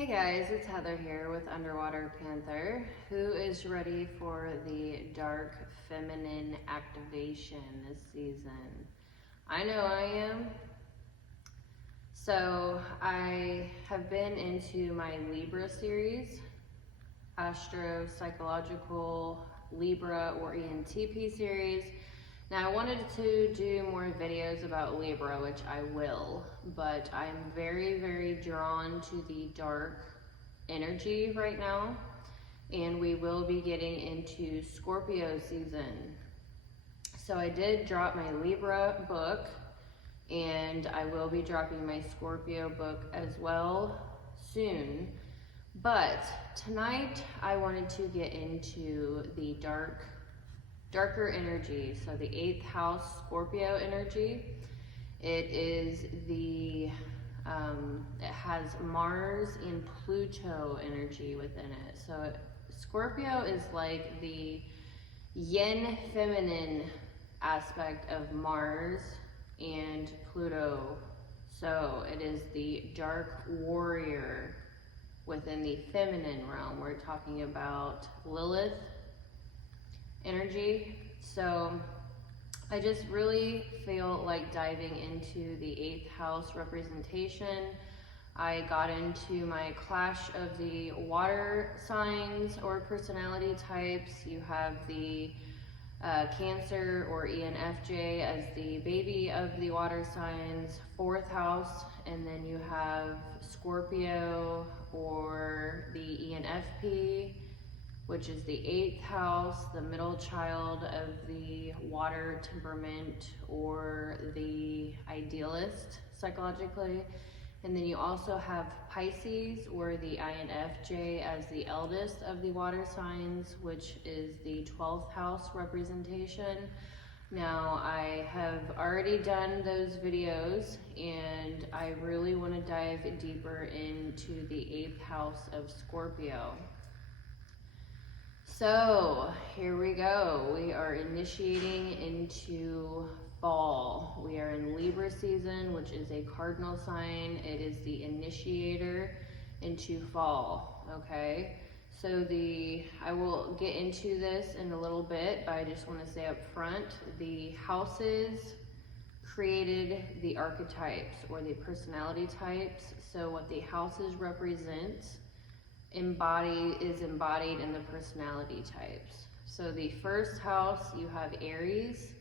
Hey guys, it's Heather here with Underwater Panther, who is ready for the dark feminine activation this season. I know I am. So I have been into my Libra series, Astro-Psychological Libra or ENTP series. Now I wanted to do more videos about Libra, which I will, but I'm very, very drawn to the dark energy right now, and we will be getting into Scorpio season. So I did drop my Libra book, and I will be dropping my Scorpio book as well soon. But tonight I wanted to get into the darker energy, so the 8th house Scorpio energy. It is it has Mars and Pluto energy within it. So Scorpio is like the yin feminine aspect of Mars and Pluto. So it is the dark warrior within the feminine realm. We're talking about Lilith energy. So I just really feel like diving into the 8th house representation. I got into my clash of the water signs or personality types. You have the Cancer or ENFJ as the baby of the water signs, 4th house, and then you have Scorpio or the ENFP, which is the 8th house, the middle child of the water temperament or the idealist psychologically. And then you also have Pisces or the INFJ as the eldest of the water signs, which is the 12th house representation. Now I have already done those videos, and I really want to dive deeper into the 8th house of Scorpio. So here we go. We are initiating into fall. We are in Libra season, which is a cardinal sign. It is the initiator into fall, okay? So I will get into this in a little bit, but I just want to say up front, the houses created the archetypes or the personality types. So what the houses represent is embodied in the personality types. So the 1st house, you have Aries,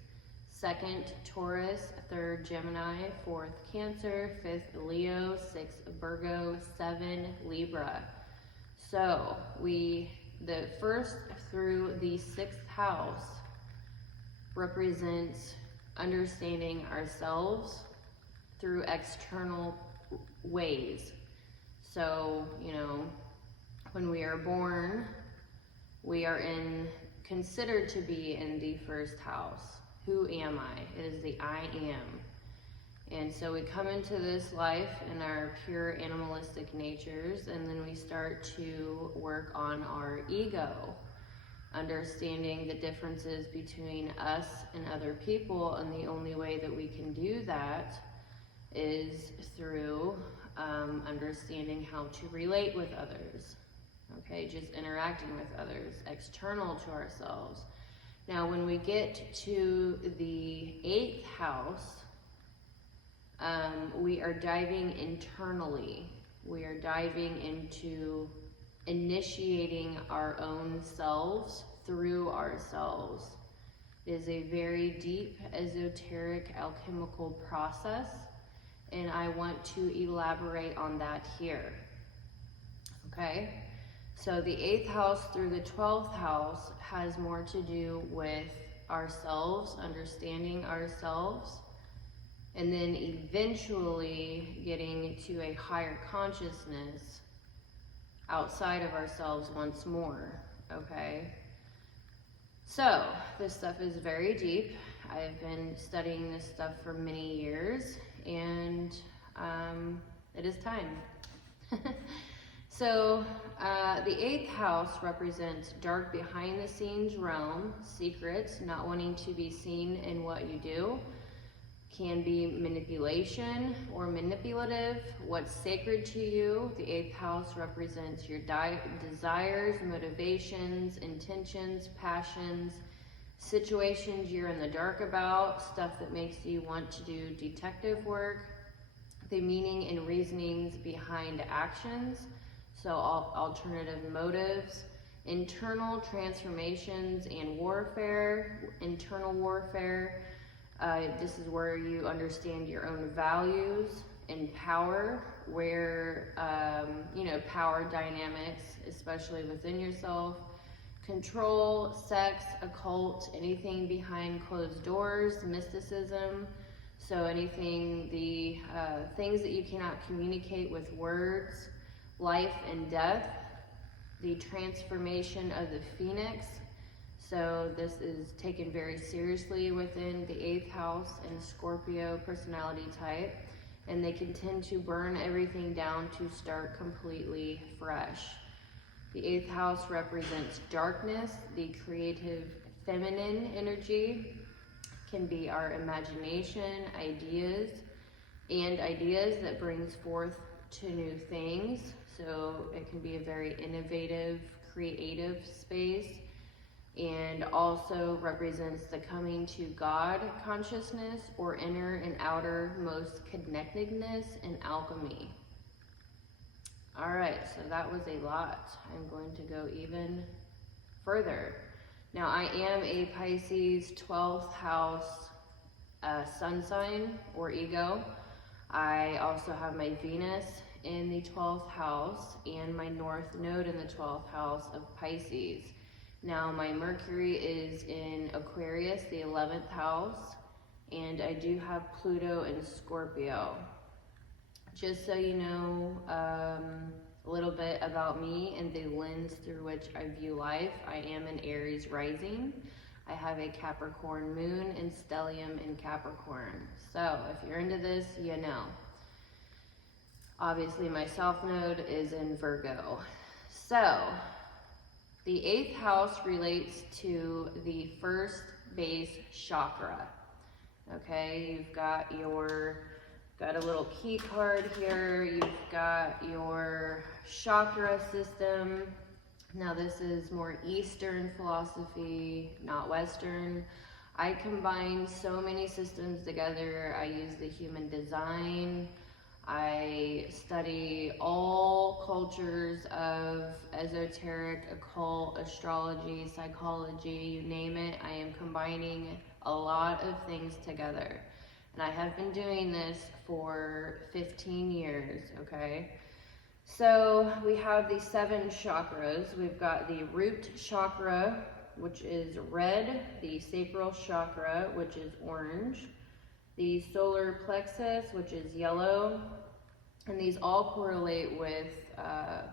2nd Taurus, 3rd Gemini, 4th Cancer, 5th Leo, 6th Virgo, 7 Libra. So the 1st through the 6th house represents understanding ourselves through external ways. So, when we are born, we are considered to be in the 1st house. Who am I? It is the I am. And so we come into this life in our pure animalistic natures, and then we start to work on our ego, understanding the differences between us and other people, and the only way that we can do that is through understanding how to relate with others. Okay, just interacting with others, external to ourselves. Now, when we get to the 8th house, we are diving internally. We are diving into initiating our own selves through ourselves. It is a very deep, esoteric, alchemical process, and I want to elaborate on that here. Okay? So the 8th house through the 12th house has more to do with ourselves, understanding ourselves, and then eventually getting to a higher consciousness outside of ourselves once more, okay? So this stuff is very deep. I've been studying this stuff for many years, and it is time. So the 8th house represents dark behind the scenes realm, secrets, not wanting to be seen in what you do. can be manipulation or manipulative. What's sacred to you? The 8th house represents your desires, motivations, intentions, passions, situations you're in the dark about, stuff that makes you want to do detective work, the meaning and reasonings behind actions, so alternative motives, internal transformations and warfare, internal warfare. This is where you understand your own values and power, where, power dynamics, especially within yourself, control, sex, occult, anything behind closed doors, mysticism. So anything, the things that you cannot communicate with words, life and death, the transformation of the phoenix. So this is taken very seriously within the 8th house and Scorpio personality type. And they can tend to burn everything down to start completely fresh. The 8th house represents darkness, the creative feminine energy. Can be our imagination, ideas that brings forth to new things. So it can be a very innovative, creative space, and also represents the coming to God consciousness, or inner and outermost connectedness and alchemy. All right, so that was a lot. I'm going to go even further. Now, I am a Pisces 12th house sun sign or ego. I also have my Venus in the 12th house and my North Node in the 12th house of Pisces. Now, my Mercury is in Aquarius, the 11th house, and I do have Pluto in Scorpio. Just so you know, a little bit about me and the lens through which I view life. I am an Aries rising. I have a Capricorn moon and stellium in Capricorn. So if you're into this, you know. Obviously my South Node is in Virgo. So the 8th house relates to the first base chakra. Okay, you've got a little key card here. You've got your chakra system. Now this is more Eastern philosophy, not Western. I combine so many systems together. I use the human design. I study all cultures of esoteric, occult, astrology, psychology, you name it. I am combining a lot of things together. And I have been doing this for 15 years, okay? So we have the 7 chakras. We've got the root chakra, which is red, the sacral chakra, which is orange, the solar plexus, which is yellow, and these all correlate with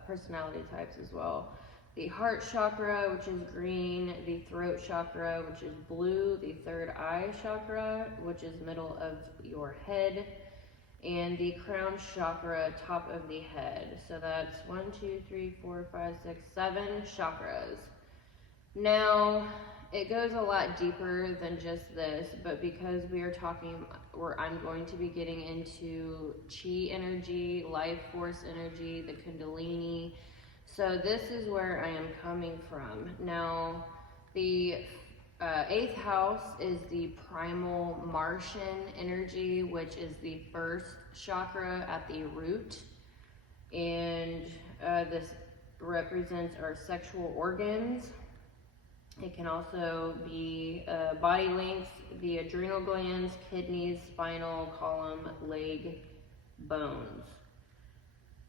personality types as well. The heart chakra, which is green, the throat chakra, which is blue, the third eye chakra, which is middle of your head, and the crown chakra, top of the head. So that's 1, 2, 3, 4, 5, 6, 7 chakras. Now, it goes a lot deeper than just this, but because I'm going to be getting into chi energy, life force energy, the kundalini. So this is where I am coming from. Now, the 8th house is the primal Martian energy, which is the first chakra at the root. And this represents our sexual organs. It can also be body length, the adrenal glands, kidneys, spinal column, leg, bones.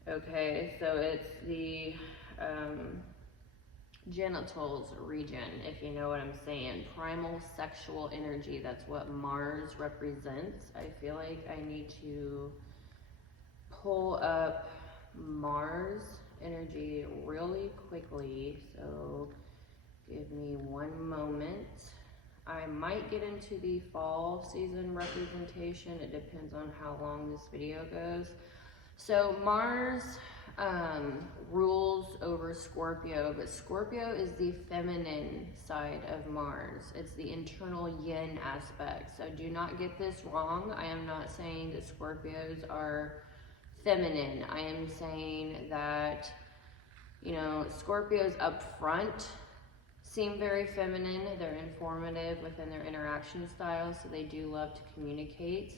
Okay, so it's the genitals region, if you know what I'm saying. Primal sexual energy, that's what Mars represents. I feel like I need to pull up Mars energy really quickly, so give me one moment. I might get into the fall season representation. It depends on how long this video goes. So Mars rules over Scorpio, but Scorpio is the feminine side of Mars. It's the internal yin aspect. So do not get this wrong. I am not saying that Scorpios are feminine. I am saying that, you know, Scorpios up front seem very feminine. They're informative within their interaction style, so they do love to communicate.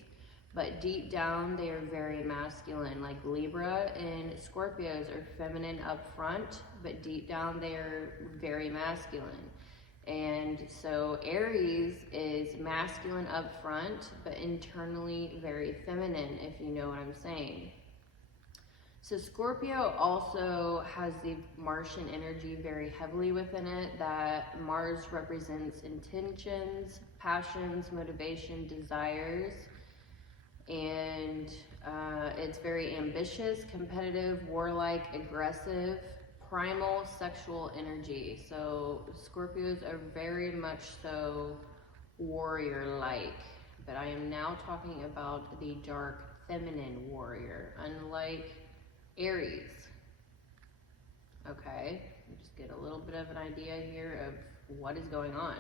But deep down, they are very masculine. Like Libra and Scorpios are feminine up front, but deep down, they are very masculine. And so Aries is masculine up front, but internally very feminine, if you know what I'm saying. So Scorpio also has the Martian energy very heavily within it, that Mars represents intentions, passions, motivation, desires, and it's very ambitious, competitive, warlike, aggressive, primal, sexual energy. So Scorpios are very much so warrior-like, but I am now talking about the dark feminine warrior, unlike Aries. Okay, just get a little bit of an idea here of what is going on.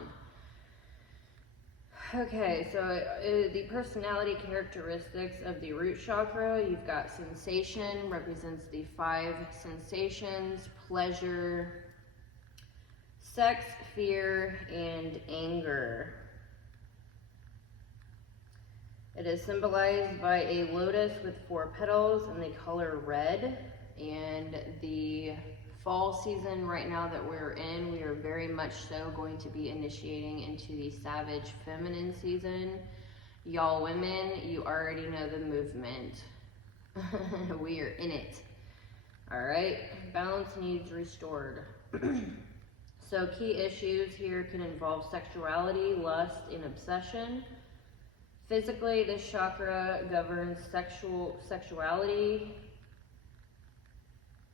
Okay, so the personality characteristics of the root chakra, you've got sensation, represents the 5 sensations: pleasure, sex, fear, and anger. It is symbolized by a lotus with 4 petals and the color red. And the fall season right now that we're in, we are very much so going to be initiating into the savage feminine season. Y'all women, you already know the movement. We are in it. All right, balance needs restored. So key issues here can involve sexuality, lust, and obsession. Physically, this chakra governs sexuality.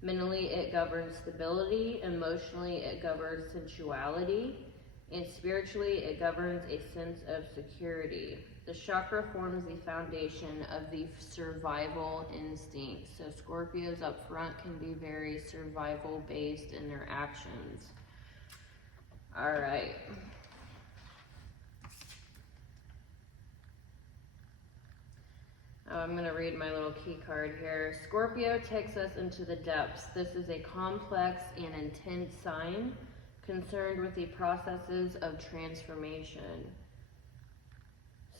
Mentally, it governs stability. Emotionally, it governs sensuality. And spiritually, it governs a sense of security. The chakra forms the foundation of the survival instinct. So Scorpios up front can be very survival based in their actions. All right. I'm going to read my little key card here. Scorpio takes us into the depths. This is a complex and intense sign concerned with the processes of transformation.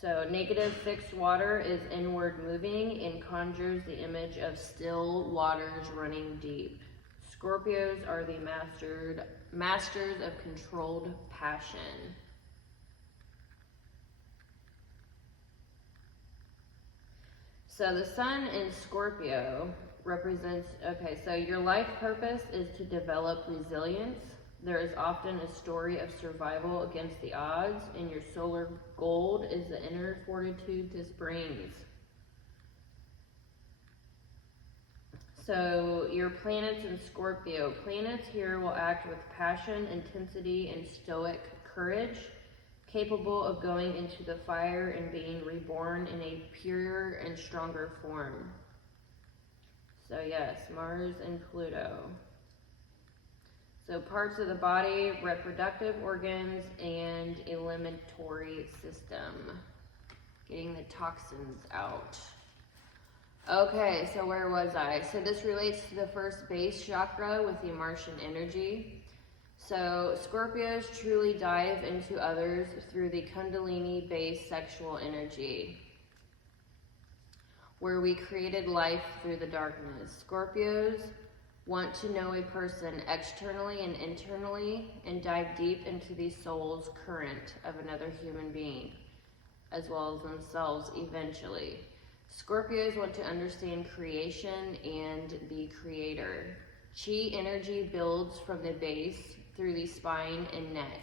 So negative fixed water is inward moving and conjures the image of still waters running deep. Scorpios are the masters of controlled passion. So the sun in Scorpio represents, okay, so your life purpose is to develop resilience. There is often a story of survival against the odds, and your solar gold is the inner fortitude this brings. So your planets in Scorpio, planets here will act with passion, intensity, and stoic courage, capable of going into the fire and being reborn in a purer and stronger form. So yes, Mars and Pluto. So parts of the body, reproductive organs, and eliminatory system. Getting the toxins out. Okay, so where was I? So this relates to the first base chakra with the Martian energy. So Scorpios truly dive into others through the Kundalini-based sexual energy, where we created life through the darkness. Scorpios want to know a person externally and internally and dive deep into the soul's current of another human being, as well as themselves eventually. Scorpios want to understand creation and the creator. Chi energy builds from the base through the spine and neck.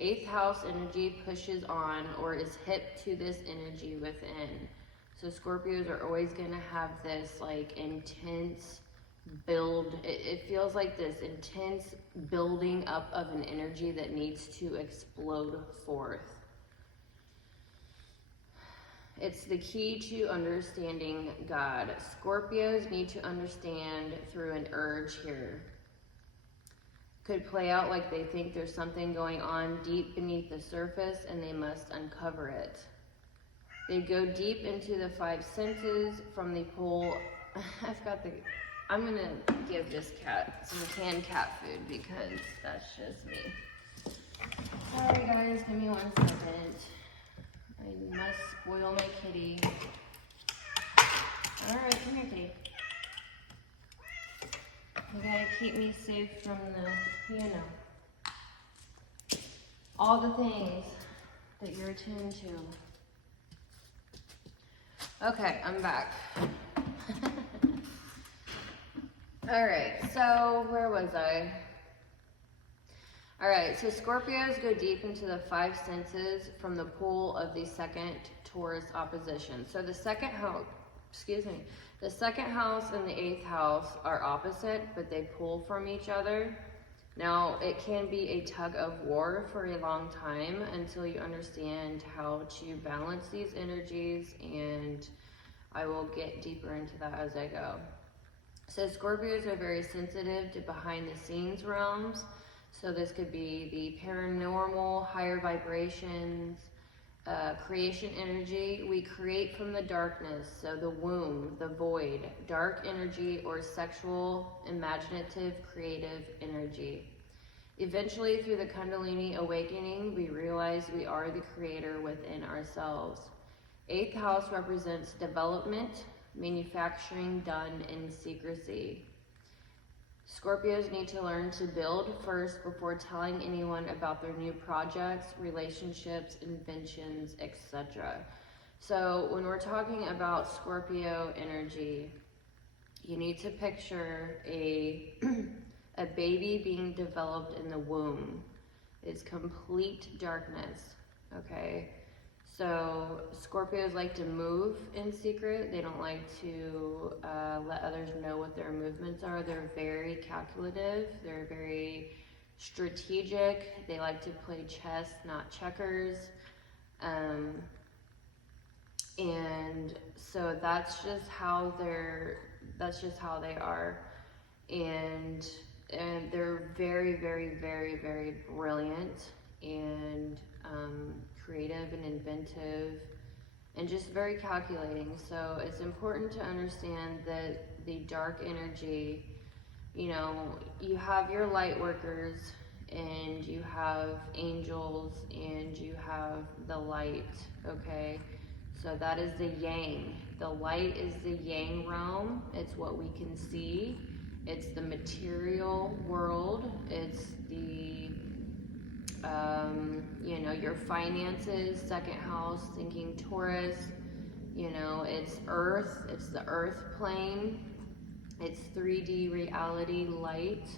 8th house energy pushes on or is hip to this energy within. So Scorpios are always going to have this like intense build. It feels like this intense building up of an energy that needs to explode forth. It's the key to understanding God. Scorpios need to understand through an urge here. Could play out like they think there's something going on deep beneath the surface and they must uncover it. They go deep into the five senses from the pole. I'm gonna give this cat some canned cat food because that's just me. Sorry guys, give me 1 second. I must spoil my kitty. Alright, come here, kitty. You gotta keep me safe from the, all the things that you're attuned to. Okay, I'm back. Alright, so where was I? Alright, so Scorpios go deep into the five senses from the pull of the second Taurus opposition. So the second house, the second house and the 8th house are opposite, but they pull from each other. Now, it can be a tug of war for a long time until you understand how to balance these energies, and I will get deeper into that as I go. So Scorpios are very sensitive to behind the scenes realms. So this could be the paranormal, higher vibrations, creation energy. We create from the darkness, so the womb, the void, dark energy, or sexual, imaginative, creative energy. Eventually, through the Kundalini awakening, we realize we are the creator within ourselves. 8th house represents development, manufacturing done in secrecy. Scorpios need to learn to build first before telling anyone about their new projects, relationships, inventions, etc. So when we're talking about Scorpio energy, you need to picture a baby being developed in the womb. It's complete darkness, okay? So Scorpios like to move in secret. They don't like to let others know what their movements are. They're very calculative. They're very strategic. They like to play chess, not checkers. And so that's just how they are. And they're very, very, very, very brilliant and creative and inventive and just very calculating. So it's important to understand that the dark energy, you have your light workers and you have angels and you have the light, okay? So that is the yang. The light is the yang realm. It's what we can see. It's the material world. It's the your finances, second house, thinking Taurus, it's earth, it's the earth plane, it's 3D reality, light,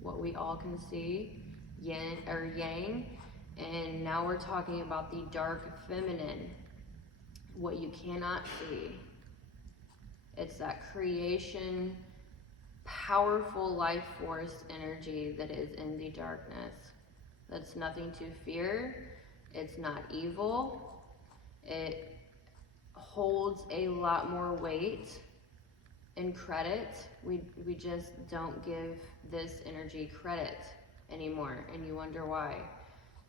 what we all can see, yin or yang. And now we're talking about the dark feminine, what you cannot see. It's that creation, powerful life force energy that is in the darkness. That's nothing to fear. It's not evil. It holds a lot more weight and credit. We just don't give this energy credit anymore, and you wonder why.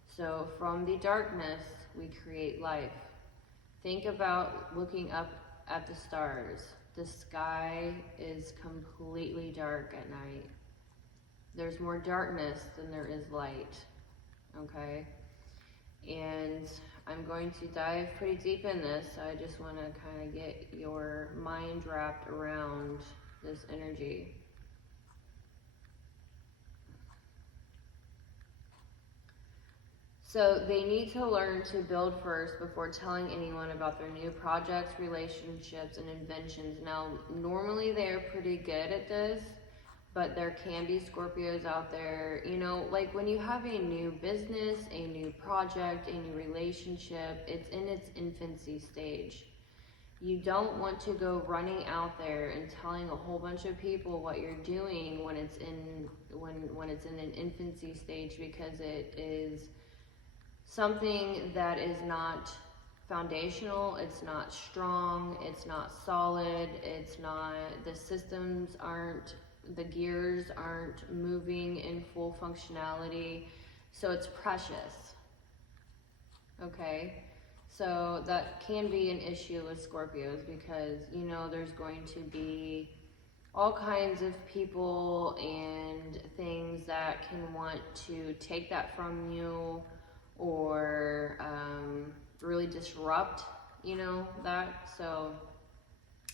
So from the darkness, we create life. Think about looking up at the stars. The sky is completely dark at night. There's more darkness than there is light. Okay, and I'm going to dive pretty deep in this. So I just want to kind of get your mind wrapped around this energy. So they need to learn to build first before telling anyone about their new projects, relationships, and inventions. Now, normally they're pretty good at this, but there can be Scorpios out there, like when you have a new business, a new project, a new relationship, it's in its infancy stage. You don't want to go running out there and telling a whole bunch of people what you're doing when it's in an infancy stage, because it is something that is not foundational, it's not strong, it's not solid, it's not, the systems aren't, the gears aren't moving in full functionality, so it's precious. Okay, so that can be an issue with Scorpios, because you know there's going to be all kinds of people and things that can want to take that from you, or really disrupt, you know, that. So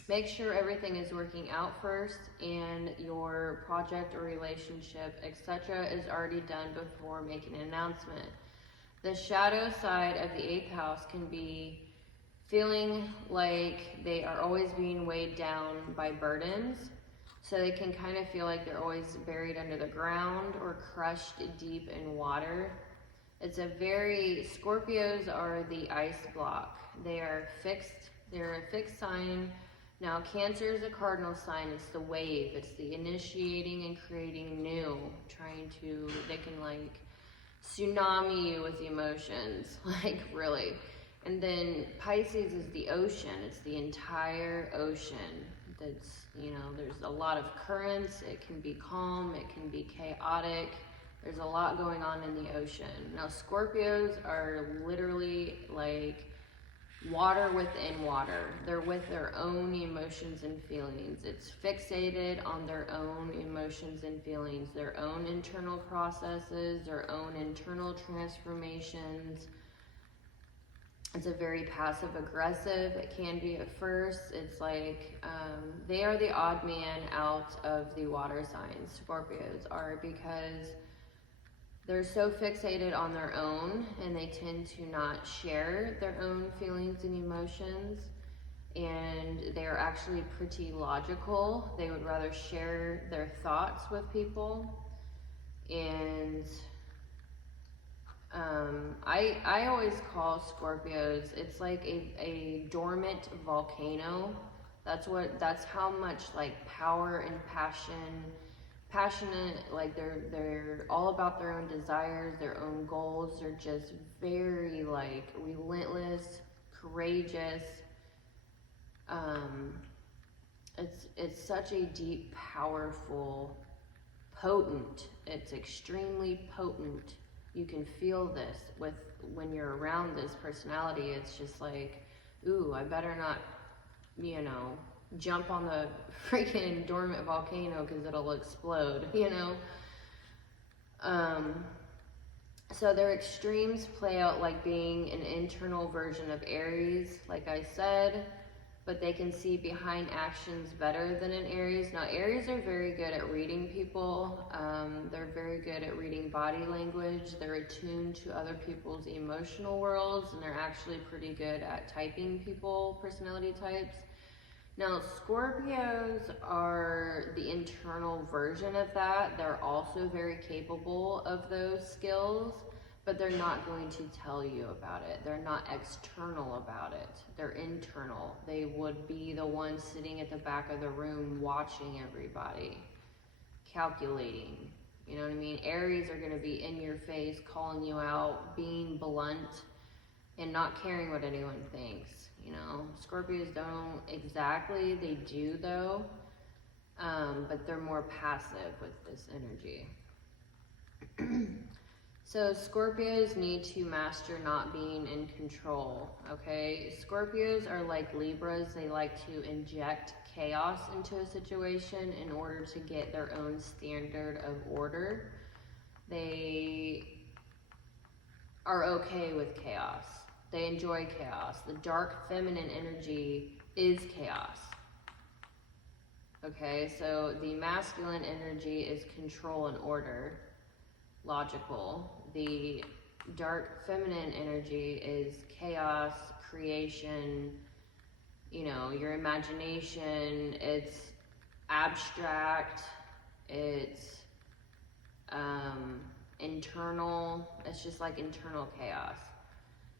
make sure everything is working out first, and your project or relationship, etc., is already done before making an announcement. The shadow side of the 8th house can be feeling like they are always being weighed down by burdens. So they can kind of feel like they're always buried under the ground or crushed deep in water. It's a very, Scorpios are the ice block. They are fixed, they're a fixed sign. Now Cancer is a cardinal sign, it's the wave, it's the initiating and creating new, trying to, they can like tsunami you with emotions, like really. And then Pisces is the ocean, it's the entire ocean. That's, you know, there's a lot of currents, it can be calm, it can be chaotic, there's a lot going on in the ocean. Now Scorpios are literally like water within water. They're with their own emotions and feelings. It's fixated on their own emotions and feelings, their own internal processes, their own internal transformations. It's a very passive aggressive, it can be at first. It's like they are the odd man out of the water signs, Scorpios are, because they're so fixated on their own, and they tend to not share their own feelings and emotions, and they're actually pretty logical. They would rather share their thoughts with people. And I always call Scorpios, it's like a dormant volcano. That's how much like power and passionate, like they're all about their own desires, their own goals. They're just very like relentless, courageous. It's such a deep, powerful, potent, it's extremely potent. You can feel this when you're around this personality. It's just like, ooh, I better not, you know, jump on the freaking dormant volcano because it'll explode, you know? So their extremes play out like being an internal version of Aries, like I said, but they can see behind actions better than an Aries. Now, Aries are very good at reading people. They're very good at reading body language. They're attuned to other people's emotional worlds, and they're actually pretty good at typing people, personality types. Now, Scorpios are the internal version of that. They're also very capable of those skills, but they're not going to tell you about it. They're not external about it. They're internal. They would be the ones sitting at the back of the room watching everybody, calculating. You know what I mean? Aries are going to be in your face, calling you out, being blunt, and not caring what anyone thinks. You know, Scorpios don't exactly, they do though, but they're more passive with this energy. So Scorpios need to master not being in control, okay? Scorpios are like Libras. They like to inject chaos into a situation in order to get their own standard of order. They are okay with chaos. They enjoy chaos. The dark feminine energy is chaos. Okay, so the masculine energy is control and order, logical. The dark feminine energy is chaos, creation, you know, your imagination. It's abstract, it's internal. It's just like internal chaos.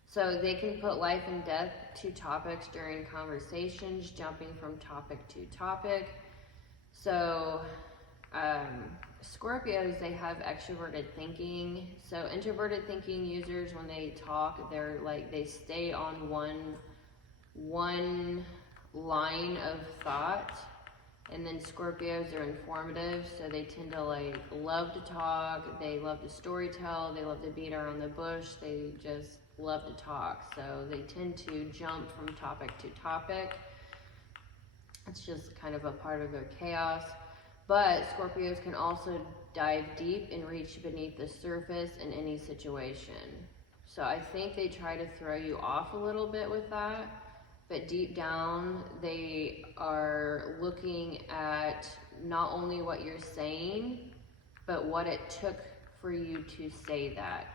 So they can put life and death to topics during conversations, jumping from topic to topic. So Scorpios, they have extroverted thinking. So introverted thinking users, when they talk, they're like, they stay on one line of thought. And then Scorpios are informative, so they tend to like love to talk, they love to storytell, they love to beat around the bush, they just love to talk. So they tend to jump from topic to topic. It's just kind of a part of their chaos. But Scorpios can also dive deep and reach beneath the surface in any situation. So I think they try to throw you off a little bit with that. But deep down, they are looking at not only what you're saying, but what it took for you to say that.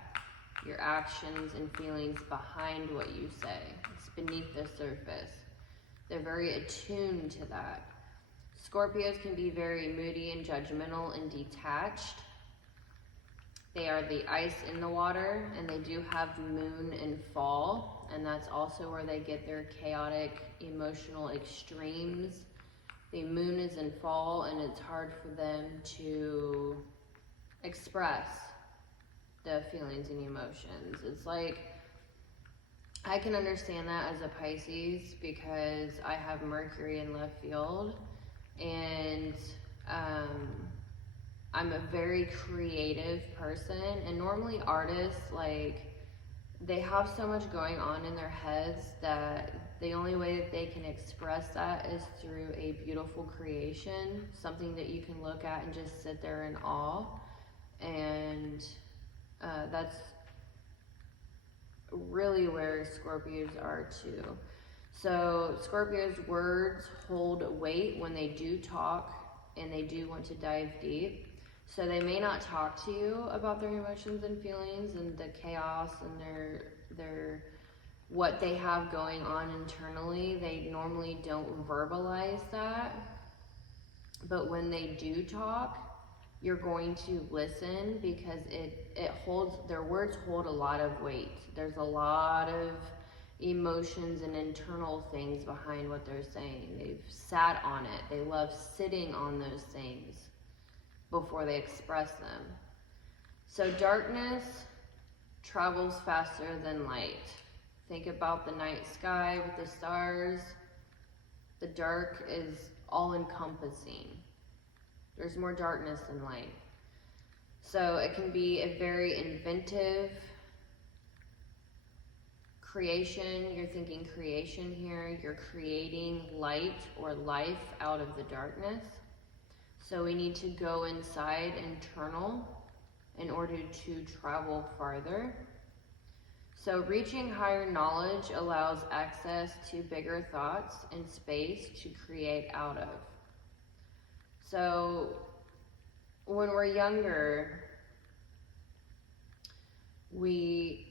Your actions and feelings behind what you say. It's beneath the surface. They're very attuned to that. Scorpios can be very moody and judgmental and detached. They are the ice in the water, and they do have moon and fall, and that's also where they get their chaotic emotional extremes. The moon is in fall, and it's hard for them to express the feelings and emotions. It's like, I can understand that as a Pisces because I have Mercury in left field, and I'm a very creative person, and normally artists, like, they have so much going on in their heads that the only way that they can express that is through a beautiful creation, something that you can look at and just sit there in awe. And that's really where Scorpios are too. So Scorpios' words hold weight when they do talk and they do want to dive deep. So they may not talk to you about their emotions and feelings and the chaos and their what they have going on internally. They normally don't verbalize that. But when they do talk, you're going to listen because it holds, their words hold a lot of weight. There's a lot of emotions and internal things behind what they're saying. They've sat on it. They love sitting on those things before they express them. So darkness travels faster than light. Think about the night sky with the stars. The dark is all-encompassing. There's more darkness than light. So it can be a very inventive creation. You're thinking creation here. You're creating light or life out of the darkness. So we need to go inside, internal, in order to travel farther. So reaching higher knowledge allows access to bigger thoughts and space to create out of. So when we're younger, we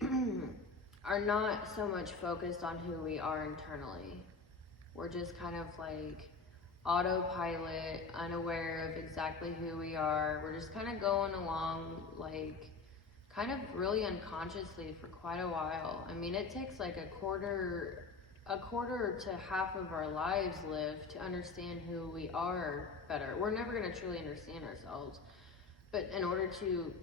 are not so much focused on who we are internally. We're just kind of like autopilot, unaware of exactly who we are. We're just kind of going along, like, kind of really unconsciously for quite a while. I mean, it takes like a quarter to half of our lives lived to understand who we are better. We're never going to truly understand ourselves, but in order to,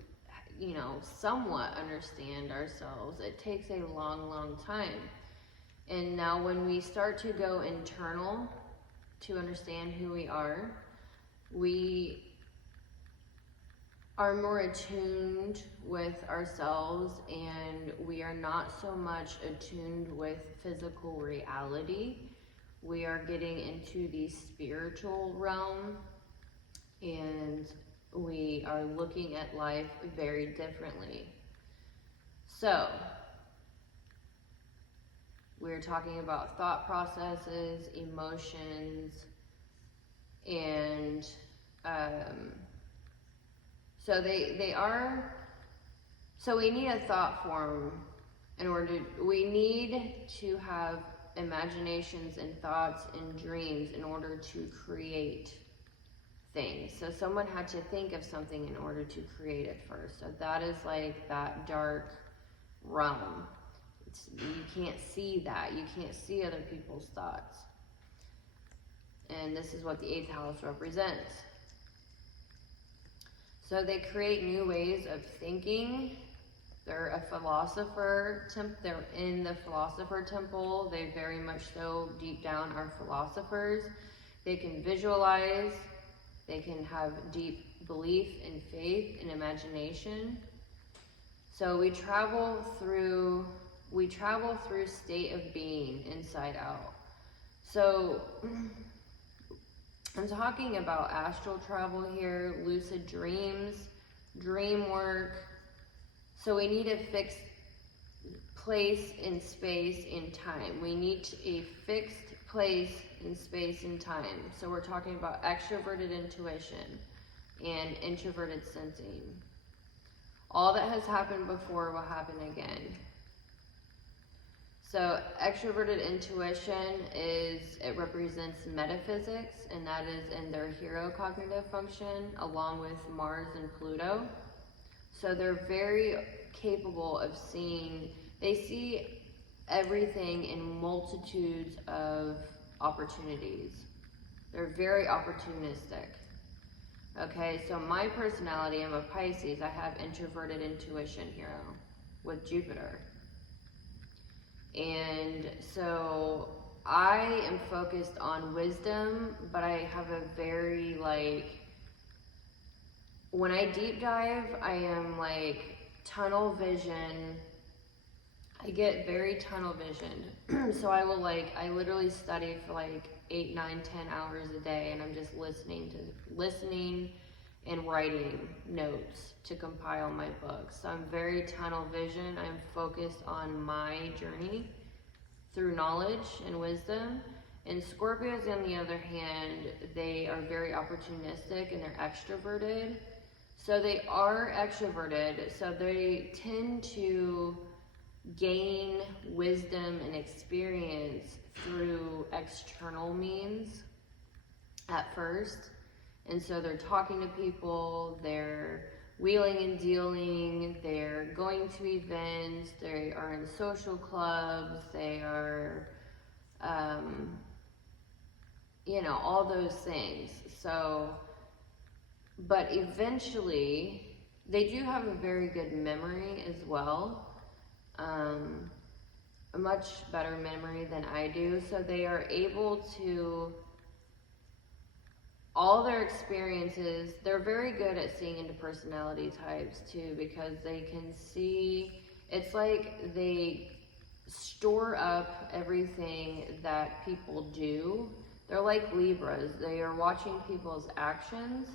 somewhat understand ourselves, it takes a long, long time. And now when we start to go internal to understand who we are more attuned with ourselves, and we are not so much attuned with physical reality. We are getting into the spiritual realm, and we are looking at life very differently. So we're talking about thought processes, emotions, and so we need a thought form we need to have imaginations and thoughts and dreams in order to create things. So someone had to think of something in order to create it first. So that is like that dark realm. You can't see that. You can't see other people's thoughts. And this is what the 8th house represents. So they create new ways of thinking. They're a philosopher, they're in the philosopher temple. They very much so deep down are philosophers. They can visualize, they can have deep belief and faith and imagination. So we travel through state of being, inside out. So I'm talking about astral travel here, lucid dreams, dream work. So we need a fixed place in space and time. We need a fixed place in space and time. So we're talking about extroverted intuition and introverted sensing. All that has happened before will happen again. So extroverted intuition it represents metaphysics, and that is in their hero cognitive function, along with Mars and Pluto. So they're very capable of they see everything in multitudes of opportunities. They're very opportunistic. Okay, so my personality, I'm a Pisces. I have introverted intuition hero with Jupiter. And so I am focused on wisdom, but I have a very when I deep dive, I am tunnel vision. I get very tunnel visioned. So I will I literally study for 8, 9, 10 hours a day, and I'm just listening and writing notes to compile my books. So I'm very tunnel vision. I'm focused on my journey through knowledge and wisdom. And Scorpios, on the other hand, they are very opportunistic and they're extroverted. So they are extroverted, so they tend to gain wisdom and experience through external means at first. And so they're talking to people, they're wheeling and dealing, they're going to events, they are in social clubs, they are, all those things. So, but eventually, they do have a very good memory as well. A much better memory than I do. So they are able to, all their experiences, they're very good at seeing into personality types too, because they can see, it's like they store up everything that people do. They're like Libras. They are watching people's actions.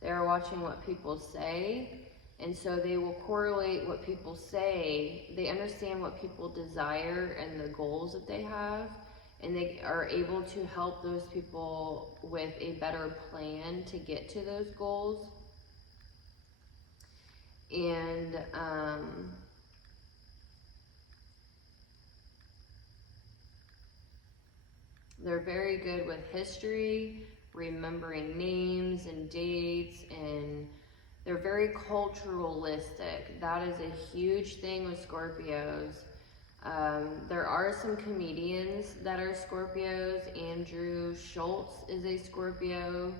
They are watching what people say. And so they will correlate what people say. They understand what people desire and the goals that they have. And they are able to help those people with a better plan to get to those goals. And they're very good with history, remembering names and dates, and they're very culturalistic. That is a huge thing with Scorpios. There are some comedians that are Scorpios. Andrew Schultz is a Scorpio,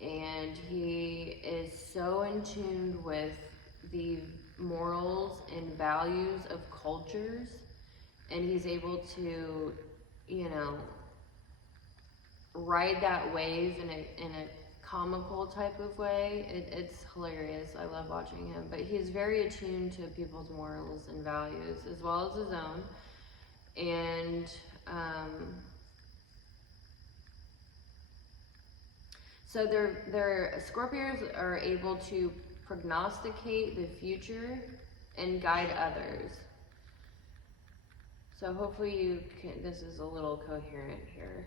and he is so in tune with the morals and values of cultures, and he's able to, ride that wave in a comical type of way. It's hilarious. I love watching him, but he's very attuned to people's morals and values as well as his own. And so their Scorpios are able to prognosticate the future and guide others. So hopefully this is a little coherent here.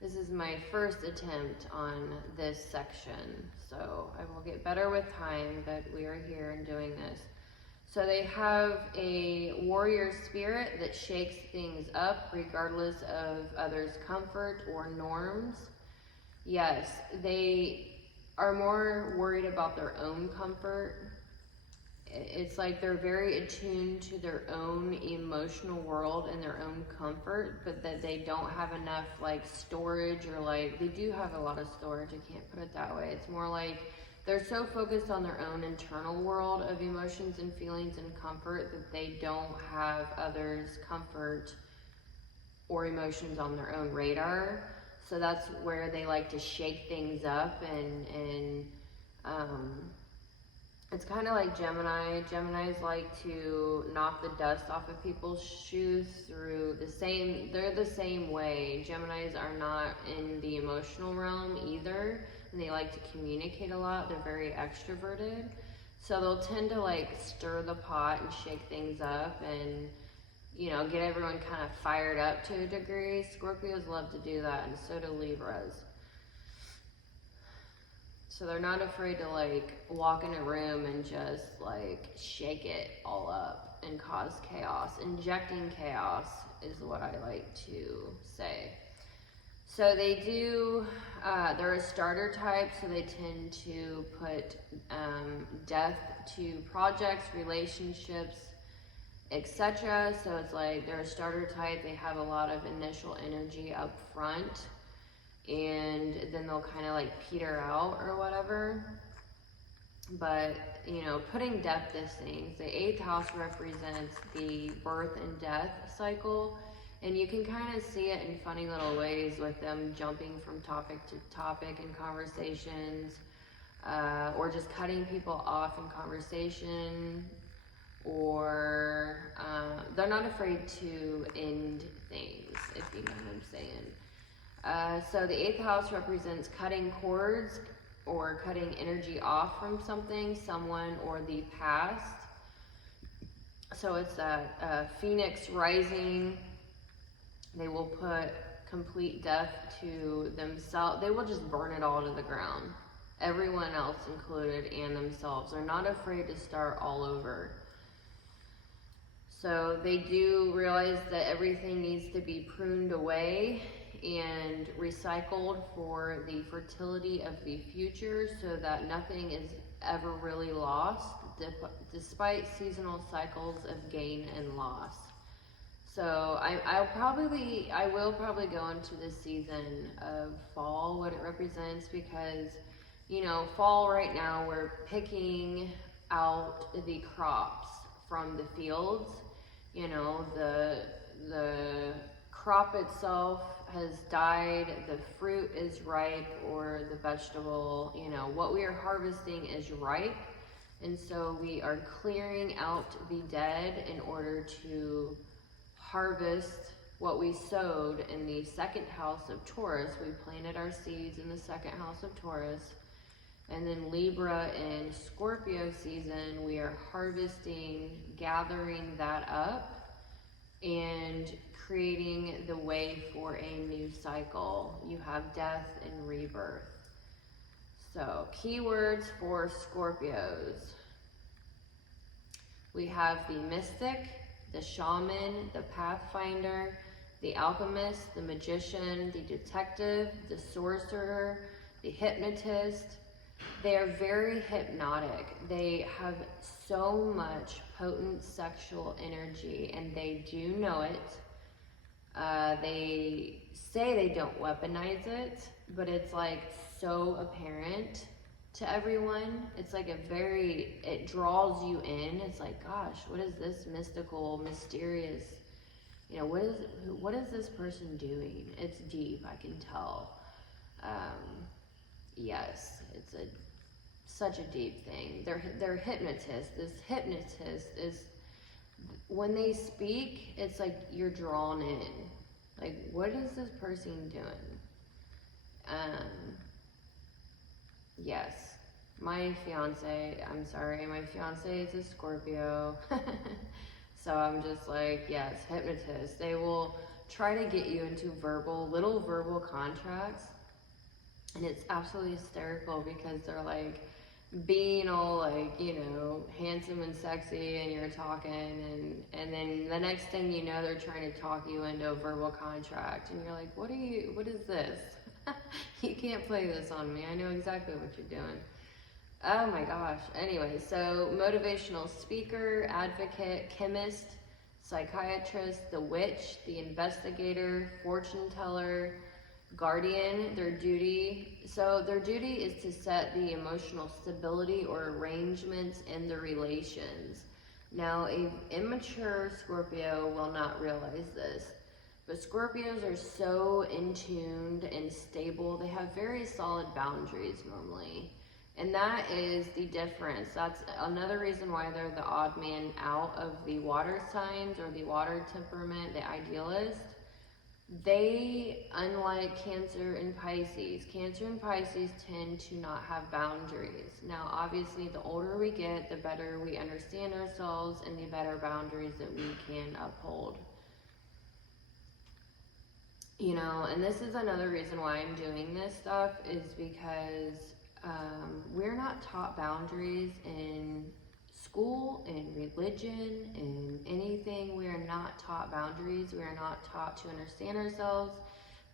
This is my first attempt on this section, so I will get better with time, but we are here and doing this. So they have a warrior spirit that shakes things up regardless of others' comfort or norms. Yes, they are more worried about their own comfort. It's like they're very attuned to their own emotional world and their own comfort, but that they don't have enough storage, or they do have a lot of storage, I can't put it that way. It's more like they're so focused on their own internal world of emotions and feelings and comfort that they don't have others' comfort or emotions on their own radar. So that's where they like to shake things up, and it's kind of like Gemini. Geminis like to knock the dust off of people's shoes through they're the same way. Geminis are not in the emotional realm either, and they like to communicate a lot. They're very extroverted. So they'll tend to like stir the pot and shake things up and, you know, get everyone kind of fired up to a degree. Scorpios love to do that, and so do Libras. So they're not afraid to like walk in a room and just like shake it all up and cause chaos. Injecting chaos is what I like to say. So they do, they're a starter type, so they tend to put death to projects, relationships, etc. So it's like they're a starter type. They have a lot of initial energy up front, and then they'll kind of like peter out or whatever. But, you know, putting death to things, the 8th house represents the birth and death cycle, and you can kind of see it in funny little ways with them jumping from topic to topic in conversations, or just cutting people off in conversation, or they're not afraid to end things, if you know what I'm saying. So the 8th house represents cutting cords or cutting energy off from something, someone, or the past. So it's a phoenix rising. They will put complete death to themselves. They will just burn it all to the ground. Everyone else included and themselves. They're not afraid to start all over. So they do realize that everything needs to be pruned away and recycled for the fertility of the future, so that nothing is ever really lost, despite seasonal cycles of gain and loss. So I will probably go into this season of fall, what it represents, because, you know, fall right now, we're picking out the crops from the fields. You know, the crop itself has died, the fruit is ripe, or the vegetable, you know, what we are harvesting is ripe. And so we are clearing out the dead in order to harvest what we sowed in the 2nd house of Taurus. We planted our seeds in the 2nd house of Taurus. And then Libra and Scorpio season, we are harvesting, gathering that up, and creating the way for a new cycle. You have death and rebirth. So, keywords for Scorpios. We have the mystic, the shaman, the pathfinder, the alchemist, the magician, the detective, the sorcerer, the hypnotist. They are very hypnotic. They have so much potent sexual energy, and they do know it. They say they don't weaponize it, but it's like so apparent to everyone. It's like it draws you in. It's like, gosh, what is this mystical, mysterious, you know, what is this person doing? It's deep, I can tell. Yes, it's such a deep thing. They're hypnotists. This hypnotist is, when they speak, it's like you're drawn in. Like, what is this person doing? Yes, my fiance is a Scorpio. So I'm just like, yes, hypnotists. They will try to get you into little verbal contracts. And it's absolutely hysterical because they're like being all like, you know, handsome and sexy, and you're talking, and then the next thing you know, they're trying to talk you into a verbal contract, and you're like, what is this? You can't play this on me. I know exactly what you're doing. Oh my gosh. Anyway, so motivational speaker, advocate, chemist, psychiatrist, the witch, the investigator, fortune teller, Guardian, their duty is to set the emotional stability or arrangements in the relations. Now, an immature Scorpio will not realize this, but Scorpios are so in tuned and stable. They have very solid boundaries normally. And that is the difference. That's another reason why they're the odd man out of the water signs or the water temperament, the idealist. They, unlike Cancer and Pisces tend to not have boundaries. Now, obviously, the older we get, the better we understand ourselves and the better boundaries that we can uphold. You know, and this is another reason why I'm doing this stuff, is because we're not taught boundaries in school, in religion, in anything. We are not taught boundaries. We are not taught to understand ourselves.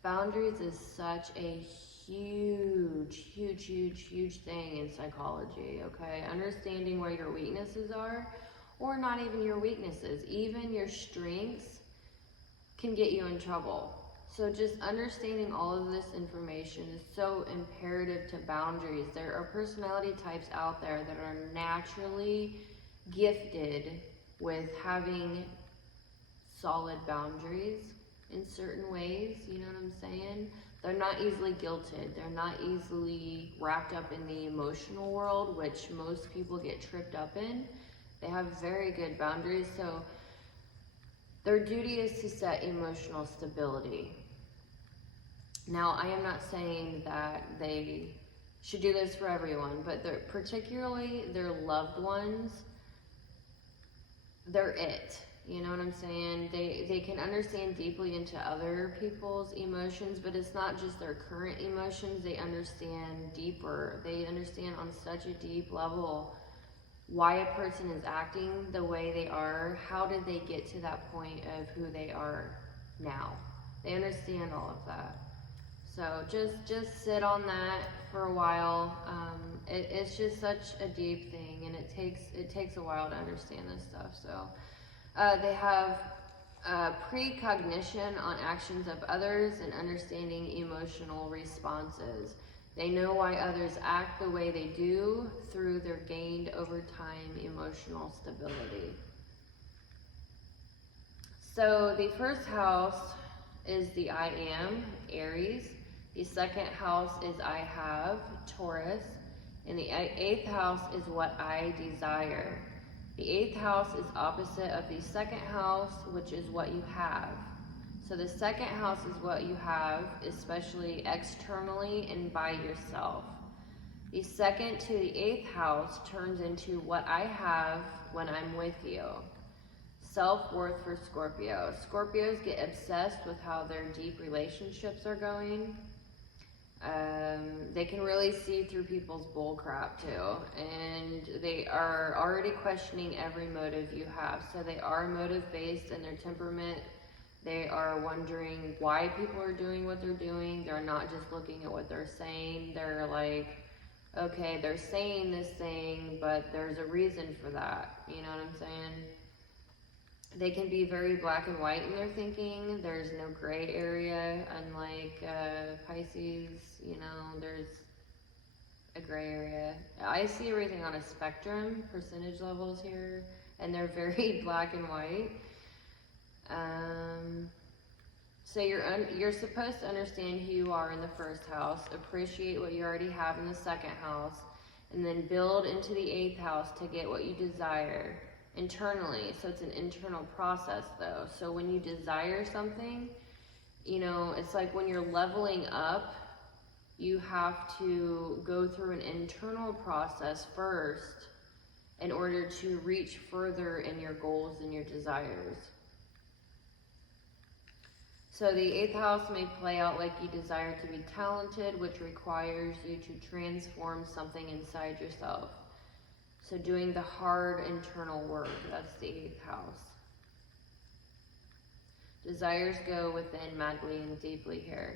Boundaries is such a huge thing in psychology, okay? Understanding where your weaknesses are, or not even your weaknesses, even your strengths can get you in trouble. So just understanding all of this information is so imperative to boundaries. There are personality types out there that are naturally gifted with having solid boundaries in certain ways, you know what I'm saying? They're not easily guilted. They're not easily wrapped up in the emotional world, which most people get tripped up in. They have very good boundaries, so their duty is to set emotional stability. Now, I am not saying that they should do this for everyone, but particularly their loved ones, they're it. You know what I'm saying? They can understand deeply into other people's emotions, but it's not just their current emotions. They understand deeper. They understand on such a deep level why a person is acting the way they are. How did they get to that point of who they are now? They understand all of that. So just sit on that for a while. It's just such a deep thing, and it takes a while to understand this stuff. So they have precognition on actions of others and understanding emotional responses. They know why others act the way they do through their gained over time emotional stability. So the first house is the I am, Aries. The second house is I have, Taurus. And the 8th house is what I desire. The 8th house is opposite of the second house, which is what you have. So the second house is what you have, especially externally and by yourself. The second to the 8th house turns into what I have when I'm with you. Self-worth for Scorpio. Scorpios get obsessed with how their deep relationships are going. They can really see through people's bull crap too, and they are already questioning every motive you have. So they are motive-based in their temperament. They are wondering why people are doing what they're doing. They're not just looking at what they're saying. They're like, okay, they're saying this thing, but there's a reason for that. You know what I'm saying? They can be very black and white in their thinking. There's no gray area, unlike Pisces. You know, there's a gray area. I see everything on a spectrum, percentage levels here, and they're very black and white. So you're supposed to understand who you are in the first house, appreciate what you already have in the second house, and then build into the 8th house to get what you desire internally. So it's an internal process though. So when you desire something, you know, it's like when you're leveling up, you have to go through an internal process first in order to reach further in your goals and your desires. So the 8th house may play out like you desire to be talented, which requires you to transform something inside yourself. So doing the hard internal work, that's the 8th house. Desires go within madly and deeply here.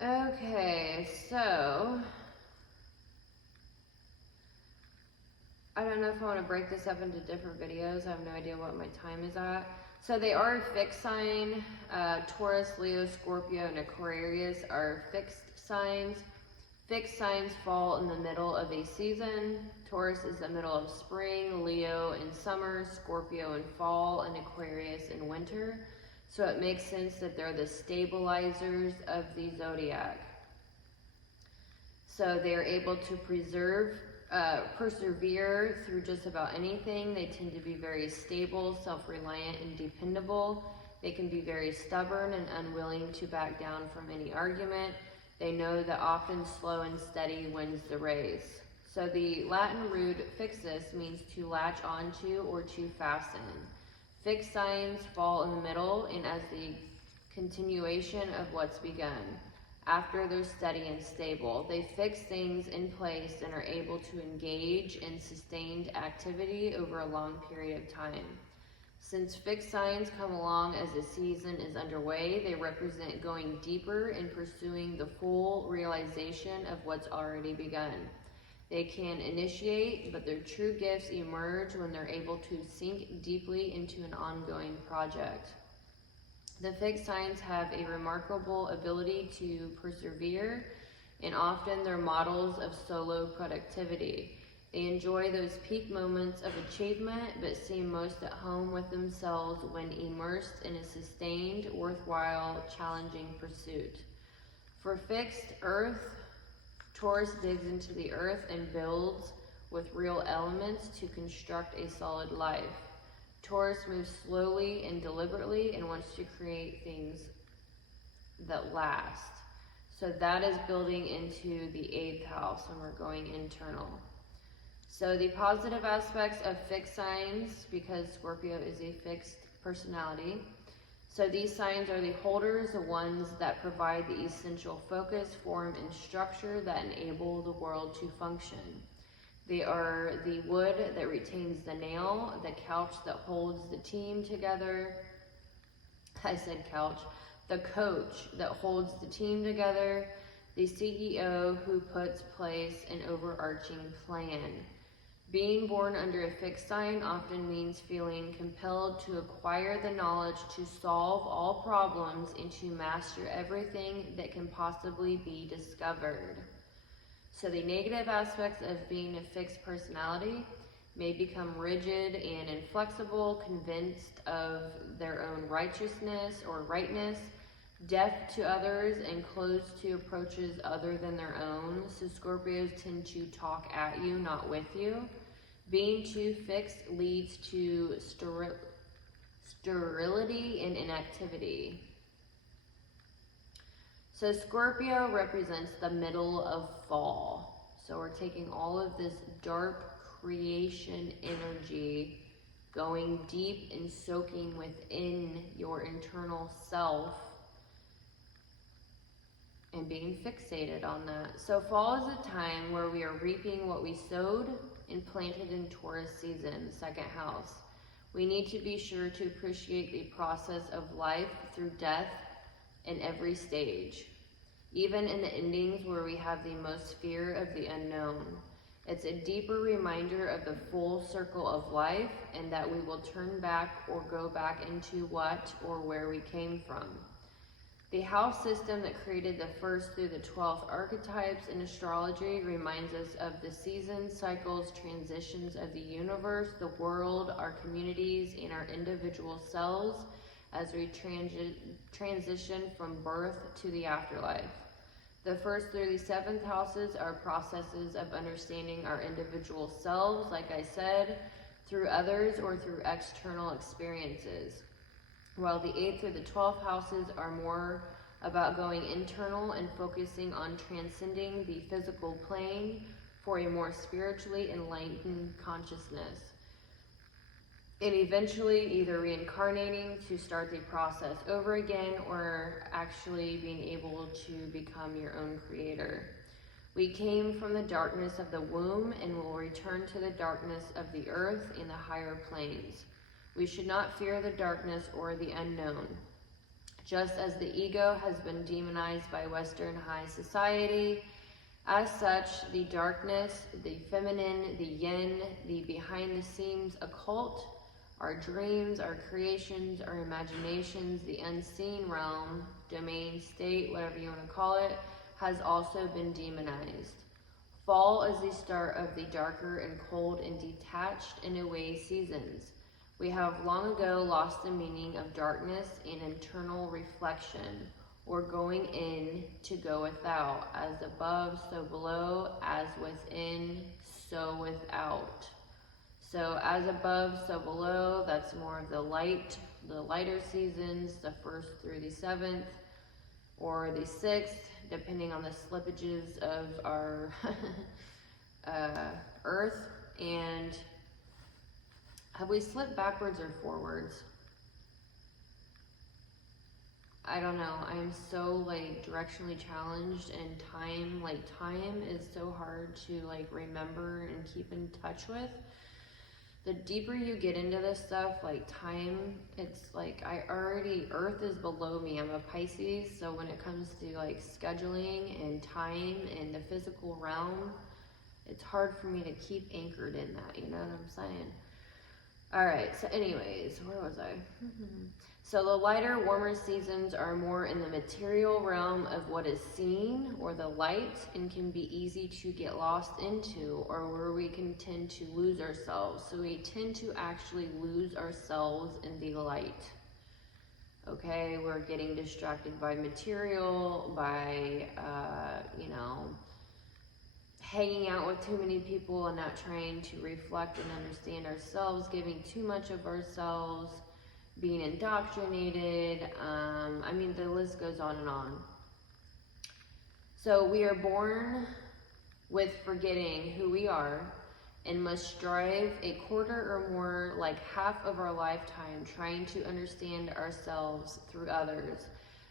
Okay, so I don't know if I want to break this up into different videos. I have no idea what my time is at. So they are fixed sign. Taurus, Leo, Scorpio, and Aquarius are fixed signs. Fixed signs fall in the middle of a season. Taurus is the middle of spring, Leo in summer, Scorpio in fall, and Aquarius in winter. So it makes sense that they're the stabilizers of the zodiac. So they're able to persevere through just about anything. They tend to be very stable, self-reliant, and dependable. They can be very stubborn and unwilling to back down from any argument. They know that often slow and steady wins the race. So the Latin root fixus means to latch onto or to fasten. Fixed signs fall in the middle and as the continuation of what's begun. After they're steady and stable, they fix things in place and are able to engage in sustained activity over a long period of time. Since fixed signs come along as the season is underway, they represent going deeper and pursuing the full realization of what's already begun. They can initiate, but their true gifts emerge when they're able to sink deeply into an ongoing project. The fixed signs have a remarkable ability to persevere, and often they're models of solo productivity. They enjoy those peak moments of achievement, but seem most at home with themselves when immersed in a sustained, worthwhile, challenging pursuit. For fixed earth, Taurus digs into the earth and builds with real elements to construct a solid life. Taurus moves slowly and deliberately and wants to create things that last. So that is building into the 8th house when we're going internal. So the positive aspects of fixed signs, because Scorpio is a fixed personality. So these signs are the holders, the ones that provide the essential focus, form, and structure that enable the world to function. They are the wood that retains the nail, the couch that holds the team together. I said couch. The coach that holds the team together. The CEO who puts place an overarching plan. Being born under a fixed sign often means feeling compelled to acquire the knowledge to solve all problems and to master everything that can possibly be discovered. So the negative aspects of being a fixed personality may become rigid and inflexible, convinced of their own righteousness or rightness, deaf to others, and closed to approaches other than their own. So Scorpios tend to talk at you, not with you. Being too fixed leads to sterility and inactivity. So Scorpio represents the middle of fall. So we're taking all of this dark creation energy, going deep and soaking within your internal self and being fixated on that. So fall is a time where we are reaping what we sowed and planted in Taurus season, the 2nd house. We need to be sure to appreciate the process of life through death in every stage, even in the endings where we have the most fear of the unknown. It's a deeper reminder of the full circle of life and that we will turn back or go back into what or where we came from. The house system that created the 1st through the 12th archetypes in astrology reminds us of the seasons, cycles, transitions of the universe, the world, our communities, and our individual selves as we transition from birth to the afterlife. The 1st through the 7th houses are processes of understanding our individual selves, like I said, through others or through external experiences. While the 8th through the 12th houses are more about going internal and focusing on transcending the physical plane for a more spiritually enlightened consciousness. And eventually either reincarnating to start the process over again or actually being able to become your own creator. We came from the darkness of the womb and will return to the darkness of the earth and the higher planes. We should not fear the darkness or the unknown. Just as the ego has been demonized by Western high society, As such, the darkness, the feminine, the yin, the behind-the-scenes occult, our dreams, our creations, our imaginations, the unseen realm, domain, state, whatever you want to call it, has also been demonized. Fall is the start of the darker and cold and detached and away seasons. We have long ago lost the meaning of darkness and internal reflection, or going in to go without, as above, so below, as within, so without. So as above, so below, that's more of the lighter seasons, the 1st through the 7th, or the 6th, depending on the slippages of our Earth. And have we slipped backwards or forwards? I don't know. I am so like directionally challenged, and time is so hard to like remember and keep in touch with. The deeper you get into this stuff, like time, it's like Earth is below me. I'm a Pisces, so when it comes to like scheduling and time and the physical realm, it's hard for me to keep anchored in that, you know what I'm saying? All right, so anyways, where was I? So the lighter, warmer seasons are more in the material realm of what is seen or the light, and can be easy to get lost into, or where we can tend to lose ourselves. So we tend to actually lose ourselves in the light. Okay, we're getting distracted by material, by, hanging out with too many people and not trying to reflect and understand ourselves, giving too much of ourselves, being indoctrinated. I mean, the list goes on and on. So we are born with forgetting who we are, and must strive a quarter or more, like half of our lifetime, trying to understand ourselves through others.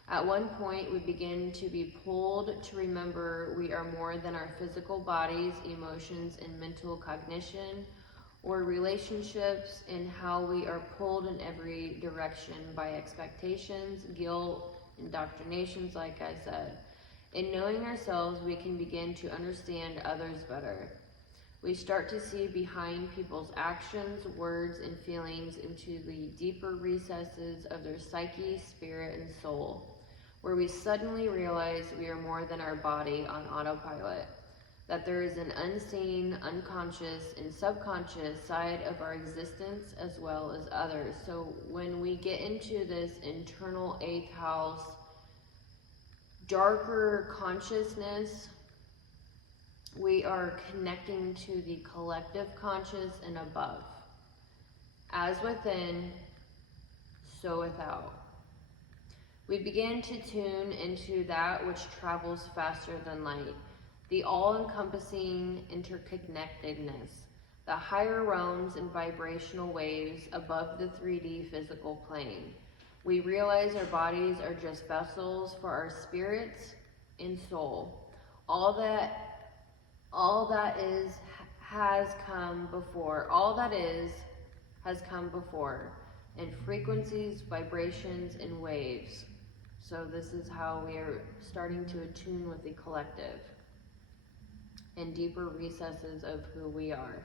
At one point, we begin to be pulled to remember we are more than our physical bodies, emotions, and mental cognition, or relationships, and how we are pulled in every direction by expectations, guilt, indoctrinations, like I said. In knowing ourselves, we can begin to understand others better. We start to see behind people's actions, words, and feelings into the deeper recesses of their psyche, spirit, and soul, where we suddenly realize we are more than our body on autopilot, that there is an unseen, unconscious, and subconscious side of our existence as well as others. So when we get into this internal 8th house, darker consciousness, we are connecting to the collective conscious and above. As within, so without. We begin to tune into that which travels faster than light, the all-encompassing interconnectedness, the higher realms and vibrational waves above the 3D physical plane. We realize our bodies are just vessels for our spirits and soul. All that is has come before. All that is has come before, in frequencies, vibrations, and waves. So this is how we are starting to attune with the collective and deeper recesses of who we are.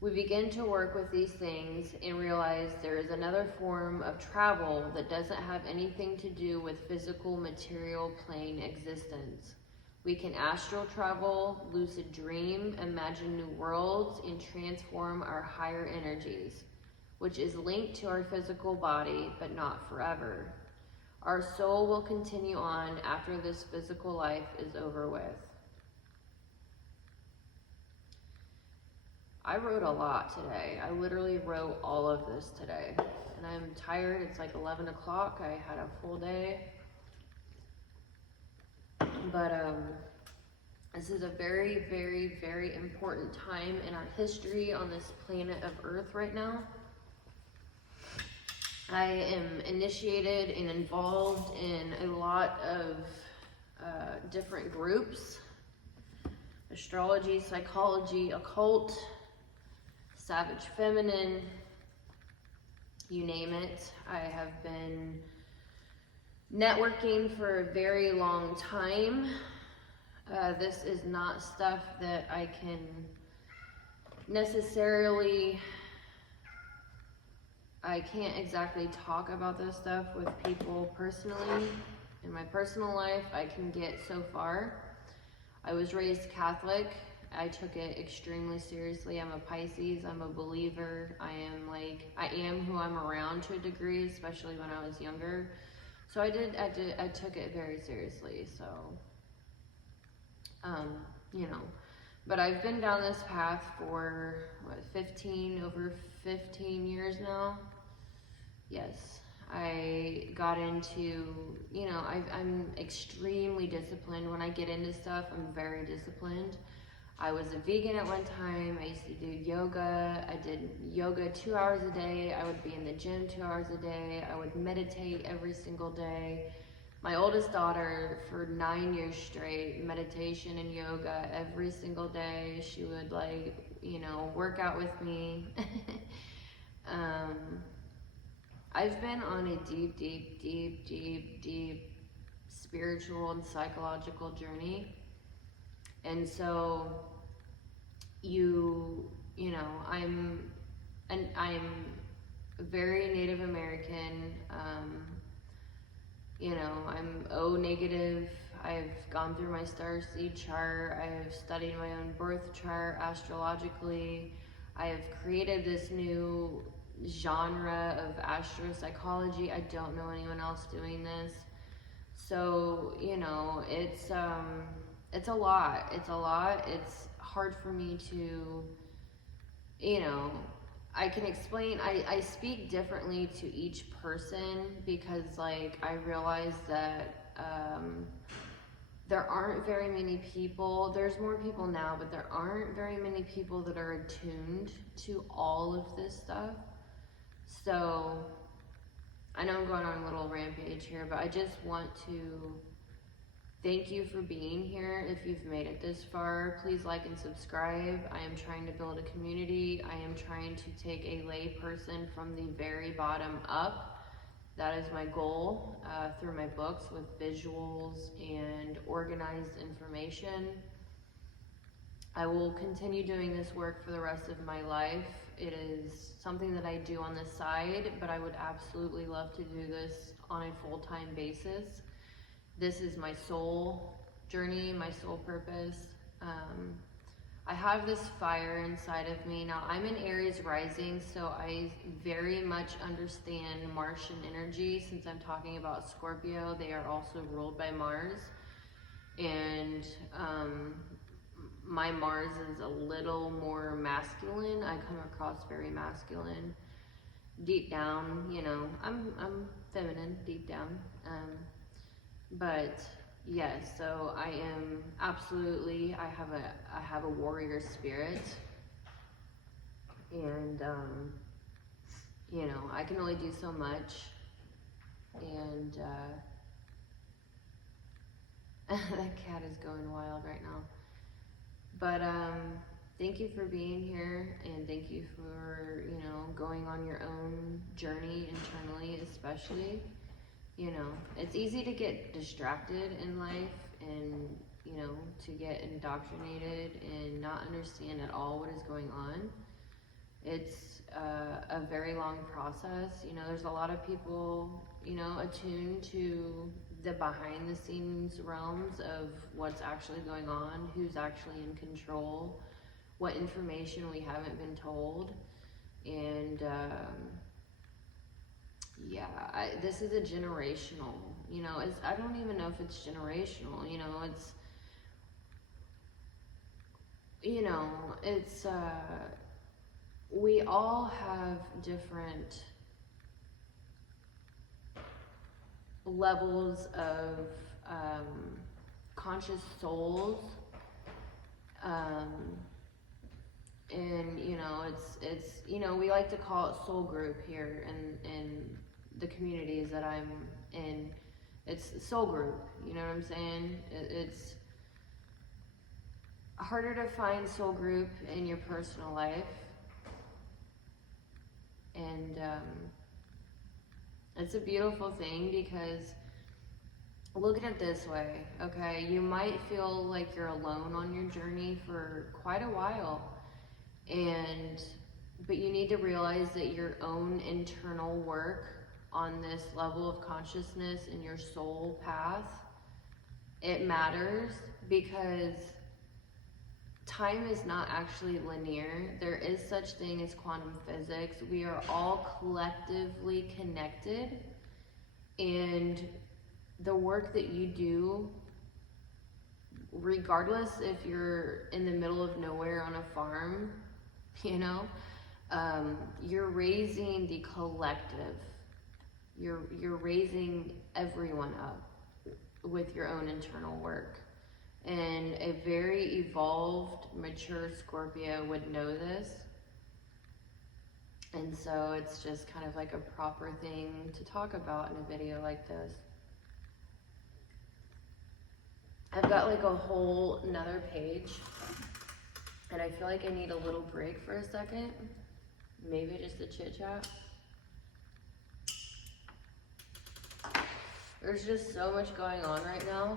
We begin to work with these things and realize there is another form of travel that doesn't have anything to do with physical material plane existence. We can astral travel, lucid dream, imagine new worlds, and transform our higher energies, which is linked to our physical body, but not forever. Our soul will continue on after this physical life is over with. I wrote a lot today. I literally wrote all of this today, and I'm tired. It's like 11 o'clock. I had a full day. But this is a very, very, very important time in our history on this planet of Earth right now. I am initiated and involved in a lot of different groups: Astrology, Psychology, Occult, Savage Feminine, you name it. I have been networking for a very long time. This is not stuff that I can necessarily, I can't exactly talk about this stuff with people personally. In my personal life, I can get so far. I was raised Catholic. I took it extremely seriously. I'm a Pisces. I'm a believer. I am who I'm around to a degree, especially when I was younger. So I took it very seriously. So, you know, but I've been down this path for over 15 years now. Yes. I got into, you know, I'm extremely disciplined. When I get into stuff, I'm very disciplined. I was a vegan at one time. I used to do yoga. I did yoga 2 hours a day. I would be in the gym 2 hours a day. I would meditate every single day. My oldest daughter, for 9 years straight, meditation and yoga every single day. She would, like, you know, work out with me. I've been on a deep spiritual and psychological journey. And so you know, I'm very Native American. You know, I'm O negative. I've gone through my star seed chart. I have studied my own birth chart astrologically. I have created this new genre of Astro-Psychology. I don't know anyone else doing this. So, you know, it's a lot. It's a lot. It's hard for me to, you know, I can explain. I speak differently to each person because, like, I realize that there aren't very many people. There's more people now, but there aren't very many people that are attuned to all of this stuff. So I know I'm going on a little rampage here, but I just want to thank you for being here. If you've made it this far, please like and subscribe. I am trying to build a community. I am trying to take a lay person from the very bottom up. That is my goal through my books with visuals and organized information. I will continue doing this work for the rest of my life. It is something that I do on the side, but I would absolutely love to do this on a full-time basis. This is my soul journey, my soul purpose. I have this fire inside of me. Now, I'm in Aries rising, so I very much understand Martian energy. Since I'm talking about Scorpio, they are also ruled by Mars. And my Mars is a little more masculine. I come across very masculine. Deep down, you know, I'm feminine deep down. But yes, so I am absolutely, I have a warrior spirit, and you know, I can only do so much, and that cat is going wild right now. But thank you for being here, and thank you for, you know, going on your own journey internally, especially. You know, it's easy to get distracted in life and, you know, to get indoctrinated and not understand at all what is going on. It's a very long process. You know, there's a lot of people, you know, attuned to the behind the scenes realms of what's actually going on, who's actually in control, what information we haven't been told. And yeah, this is a generational, you know, I don't even know if it's generational, you know, it's, we all have different levels of conscious souls, and, you know, it's, you know, we like to call it soul group here in the communities that I'm in. It's soul group, you know what I'm saying? It's harder to find soul group in your personal life, and it's a beautiful thing because look at it this way, okay? You might feel like you're alone on your journey for quite a while, but you need to realize that your own internal work on this level of consciousness in your soul path, it matters, because time is not actually linear. There is such thing as quantum physics. We are all collectively connected, and the work that you do, regardless if you're in the middle of nowhere on a farm, you know, you're raising the collective. You're raising everyone up with your own internal work. And a very evolved, mature Scorpio would know this. And so it's just kind of like a proper thing to talk about in a video like this. I've got like a whole another page, and I feel like I need a little break for a second. Maybe just a chit chat. There's just so much going on right now,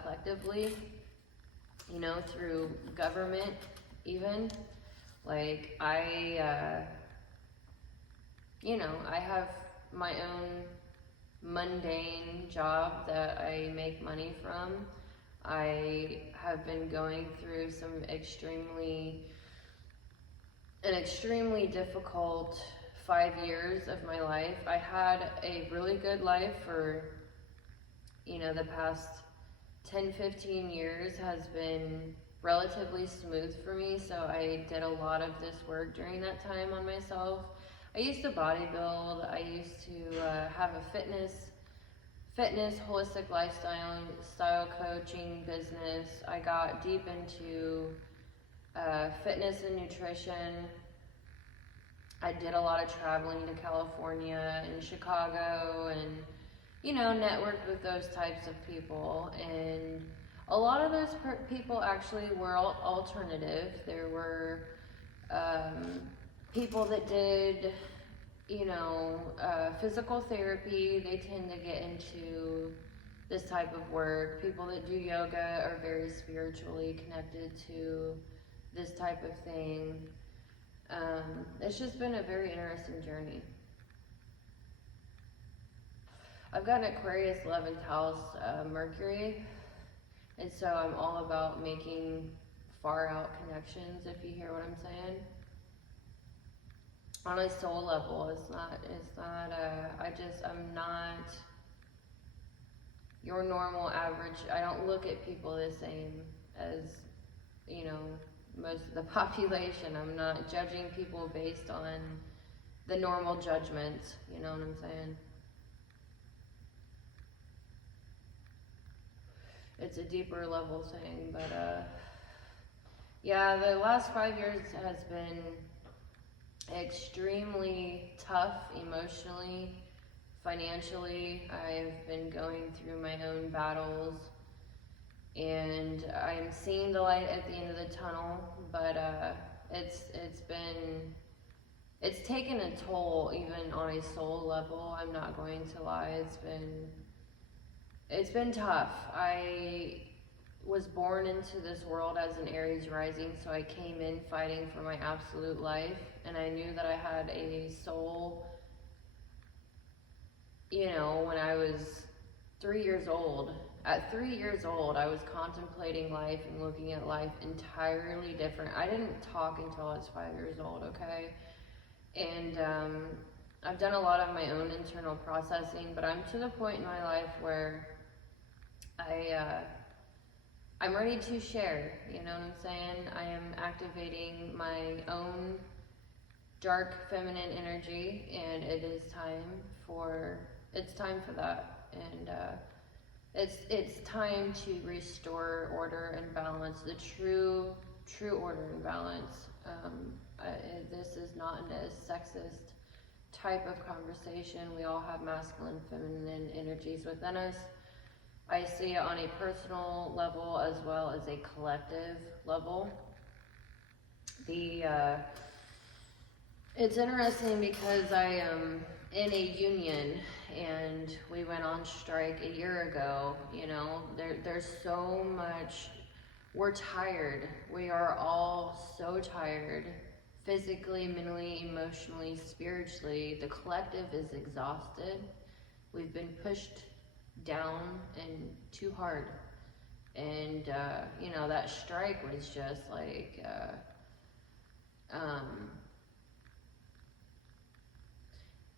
collectively, you know, through government even. Like you know, I have my own mundane job that I make money from. I have been going through an extremely difficult 5 years of my life. I had a really good life for, you know, the past 10-15 years has been relatively smooth for me, so I did a lot of this work during that time on myself. I used to bodybuild. I used to have a fitness, holistic style coaching business. I got deep into fitness and nutrition. I did a lot of traveling to California and Chicago, and, you know, networked with those types of people. And a lot of those people actually were alternative. There were people that did, you know, physical therapy. They tend to get into this type of work. People that do yoga are very spiritually connected to this type of thing. It's just been a very interesting journey. I've got an Aquarius 11th house Mercury, and so I'm all about making far out connections, if you hear what I'm saying. On a soul level, I'm not your normal average. I don't look at people the same as, you know, most of the population. I'm not judging people based on the normal judgments, you know what I'm saying? It's a deeper level thing, but yeah, the last 5 years has been extremely tough emotionally, financially. I've been going through my own battles, and I'm seeing the light at the end of the tunnel, but it's taken a toll even on a soul level. I'm not going to lie. It's been tough. I was born into this world as an Aries rising, so I came in fighting for my absolute life, and I knew that I had a soul, you know, when I was 3 years old. At 3 years old, I was contemplating life and looking at life entirely different. I didn't talk until I was 5 years old, okay? And I've done a lot of my own internal processing, but I'm to the point in my life where I'm ready to share, you know what I'm saying? I am activating my own dark feminine energy, and it's time for that. And it's time to restore order and balance, the true order and balance. This is not a sexist type of conversation. We all have masculine, feminine energies within us. I see it on a personal level as well as a collective level. It's interesting because in a union and we went on strike a year ago, you know, there's so much, we're tired. We are all so tired, physically, mentally, emotionally, spiritually. The collective is exhausted. We've been pushed down and too hard. And, you know, that strike was just like,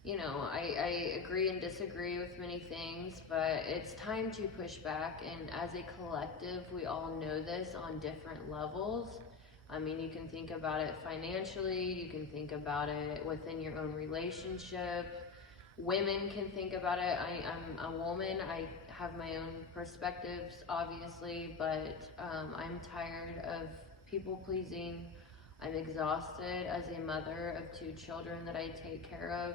you know, I agree and disagree with many things, but it's time to push back. And as a collective, we all know this on different levels. I mean, you can think about it financially, you can think about it within your own relationship. Women can think about it. I'm a woman, I have my own perspectives, obviously, but I'm tired of people pleasing. I'm exhausted as a mother of 2 children that I take care of.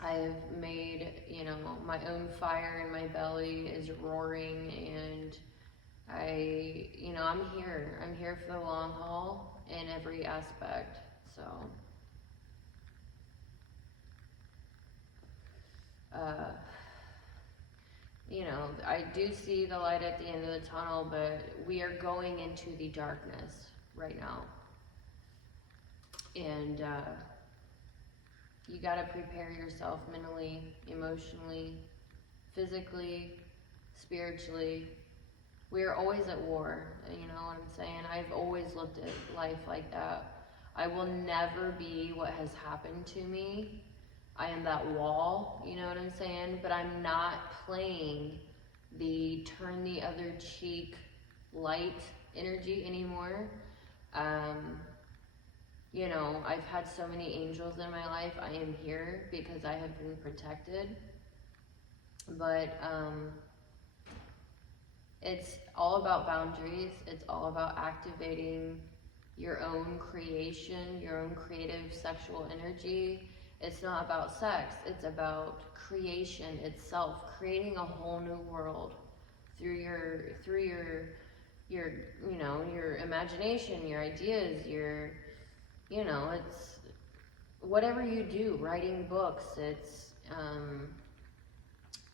I've made, you know, my own fire in my belly is roaring, and you know, I'm here for the long haul in every aspect. So, you know, I do see the light at the end of the tunnel, but we are going into the darkness right now. And, you got to prepare yourself mentally, emotionally, physically, spiritually. We are always at war, you know what I'm saying? I've always looked at life like that. I will never be what has happened to me. I am that wall, you know what I'm saying? But I'm not playing the turn the other cheek light energy anymore. You know, I've had so many angels in my life. I am here because I have been protected. But it's all about boundaries. It's all about activating your own creation, your own creative sexual energy. It's not about sex. It's about creation itself, creating a whole new world through your you know, your imagination, your ideas, your, you know, it's whatever you do, writing books, it's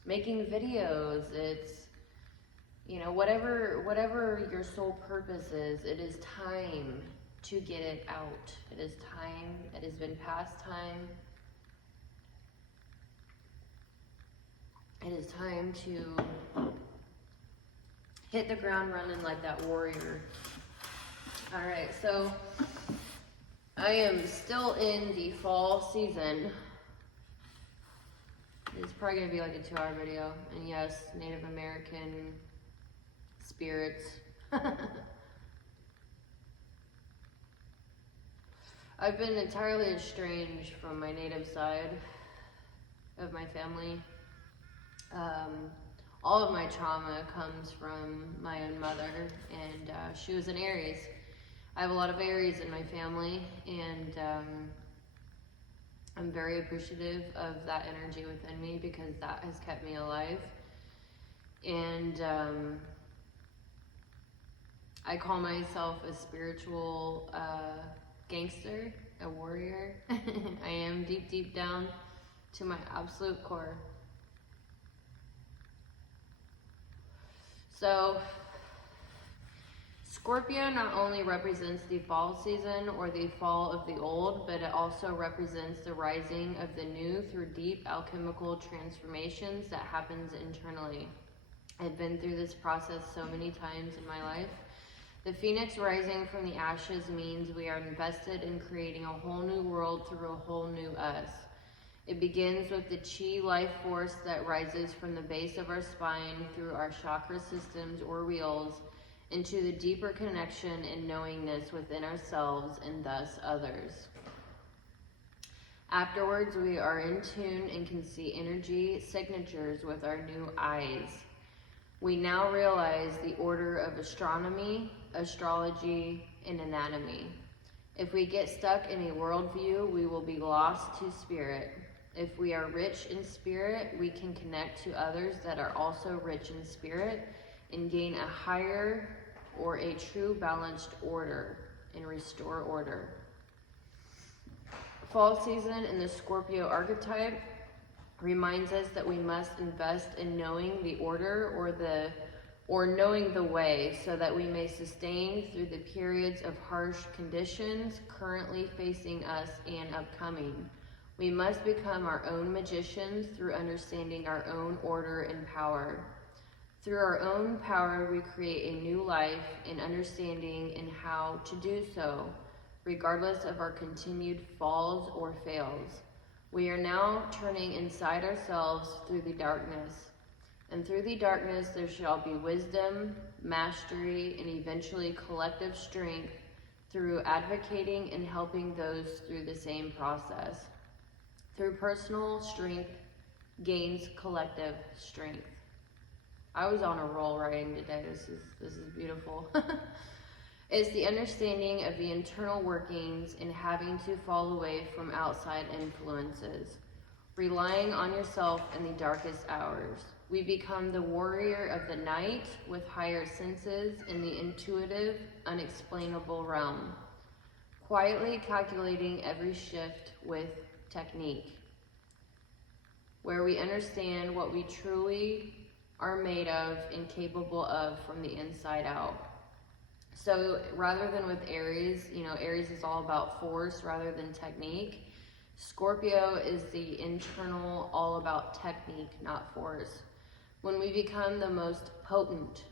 making videos, it's, you know, whatever your sole purpose is, it is time to get it out. It is time. It has been past time. It is time to hit the ground running like that warrior. All right, so I am still in the fall season. It's probably going to be like a 2-hour video. And yes, Native American spirits. I've been entirely estranged from my native side of my family. All of my trauma comes from my own mother, and she was an Aries. I have a lot of Aries in my family, and I'm very appreciative of that energy within me because that has kept me alive. And I call myself a spiritual gangster, a warrior. I am deep down to my absolute core. So, Scorpio not only represents the fall season or the fall of the old, but it also represents the rising of the new through deep alchemical transformations that happens internally. I've been through this process so many times in my life. The phoenix rising from the ashes means we are invested in creating a whole new world through a whole new us. It begins with the chi life force that rises from the base of our spine through our chakra systems or wheels into the deeper connection and knowingness within ourselves and thus others. Afterwards, we are in tune and can see energy signatures with our new eyes. We now realize the order of astronomy, astrology, and anatomy. If we get stuck in a worldview, we will be lost to spirit. If we are rich in spirit, we can connect to others that are also rich in spirit and gain a higher or a true balanced order and restore order. Fall season in the Scorpio archetype reminds us that we must invest in knowing the order or knowing the way so that we may sustain through the periods of harsh conditions currently facing us and upcoming. We must become our own magicians through understanding our own order and power. Through our own power, we create a new life and understanding in how to do so, regardless of our continued falls or fails. We are now turning inside ourselves through the darkness. And through the darkness there shall be wisdom, mastery, and eventually collective strength through advocating and helping those through the same process. Through personal strength gains collective strength. I was on a roll writing today. This is beautiful. It's the understanding of the internal workings and having to fall away from outside influences, relying on yourself in the darkest hours. We become the warrior of the night with higher senses in the intuitive, unexplainable realm, quietly calculating every shift with technique, where we understand what we truly are made of and capable of from the inside out. So rather than with Aries, Aries is all about force rather than technique. Scorpio is the internal, all about technique, not force. When we become the most potent,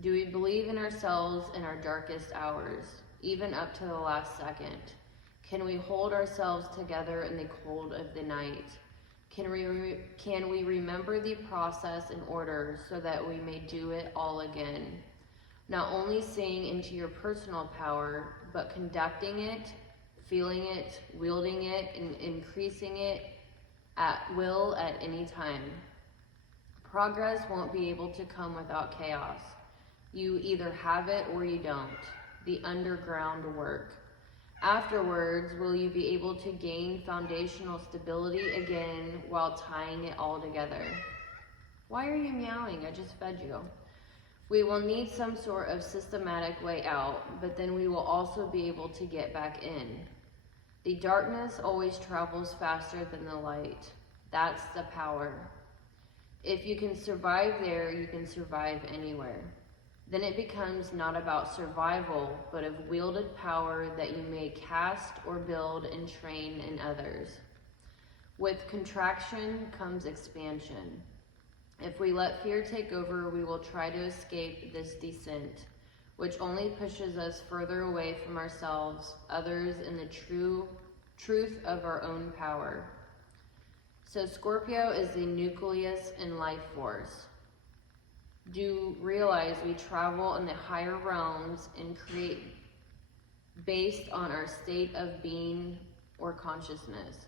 do we believe in ourselves in our darkest hours, even up to the last second? Can we hold ourselves together in the cold of the night? Can we remember the process in order so that we may do it all again? Not only seeing into your personal power, but conducting it, feeling it, wielding it, and increasing it at will at any time. Progress won't be able to come without chaos. You either have it or you don't. The underground work. Afterwards, will you be able to gain foundational stability again while tying it all together? Why are you meowing? I just fed you. We will need some sort of systematic way out, but then we will also be able to get back in. The darkness always travels faster than the light. That's the power. If you can survive there, you can survive anywhere. Then it becomes not about survival, but of wielded power that you may cast or build and train in others. With contraction comes expansion. If we let fear take over, we will try to escape this descent, which only pushes us further away from ourselves, others, and the truth of our own power. So Scorpio is the nucleus and life force. Do realize we travel in the higher realms and create based on our state of being or consciousness.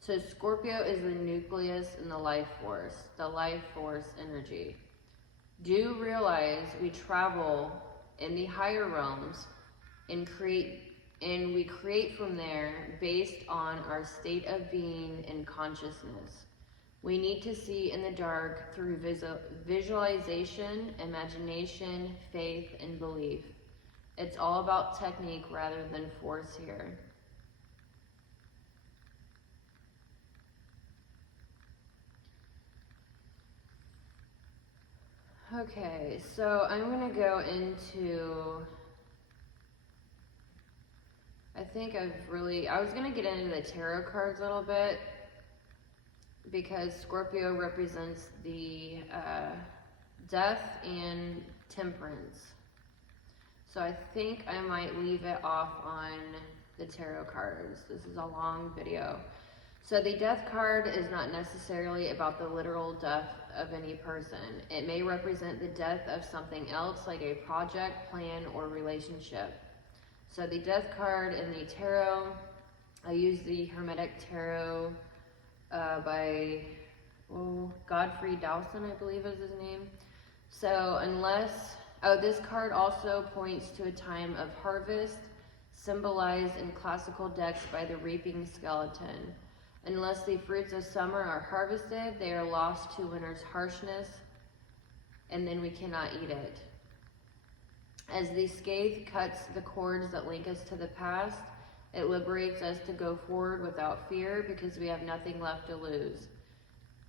So Scorpio is the nucleus and the life force energy. Do realize we travel in the higher realms and we create from there based on our state of being and consciousness. We need to see in the dark through visualization, imagination, faith, and belief. It's all about technique rather than force here. Okay, so I'm going to go into, I was going to get into the tarot cards a little bit because Scorpio represents the death and temperance. So I think I might leave it off on the tarot cards. This is a long video. So the death card is not necessarily about the literal death of any person. It may represent the death of something else, like a project, plan, or relationship. So the death card in the tarot, I use the Hermetic Tarot by Godfrey Dowson, I believe is his name. So this card also points to a time of harvest, symbolized in classical decks by the reaping skeleton. Unless the fruits of summer are harvested, they are lost to winter's harshness, and then we cannot eat it. As the scathe cuts the cords that link us to the past, It liberates us to go forward without fear because we have nothing left to lose.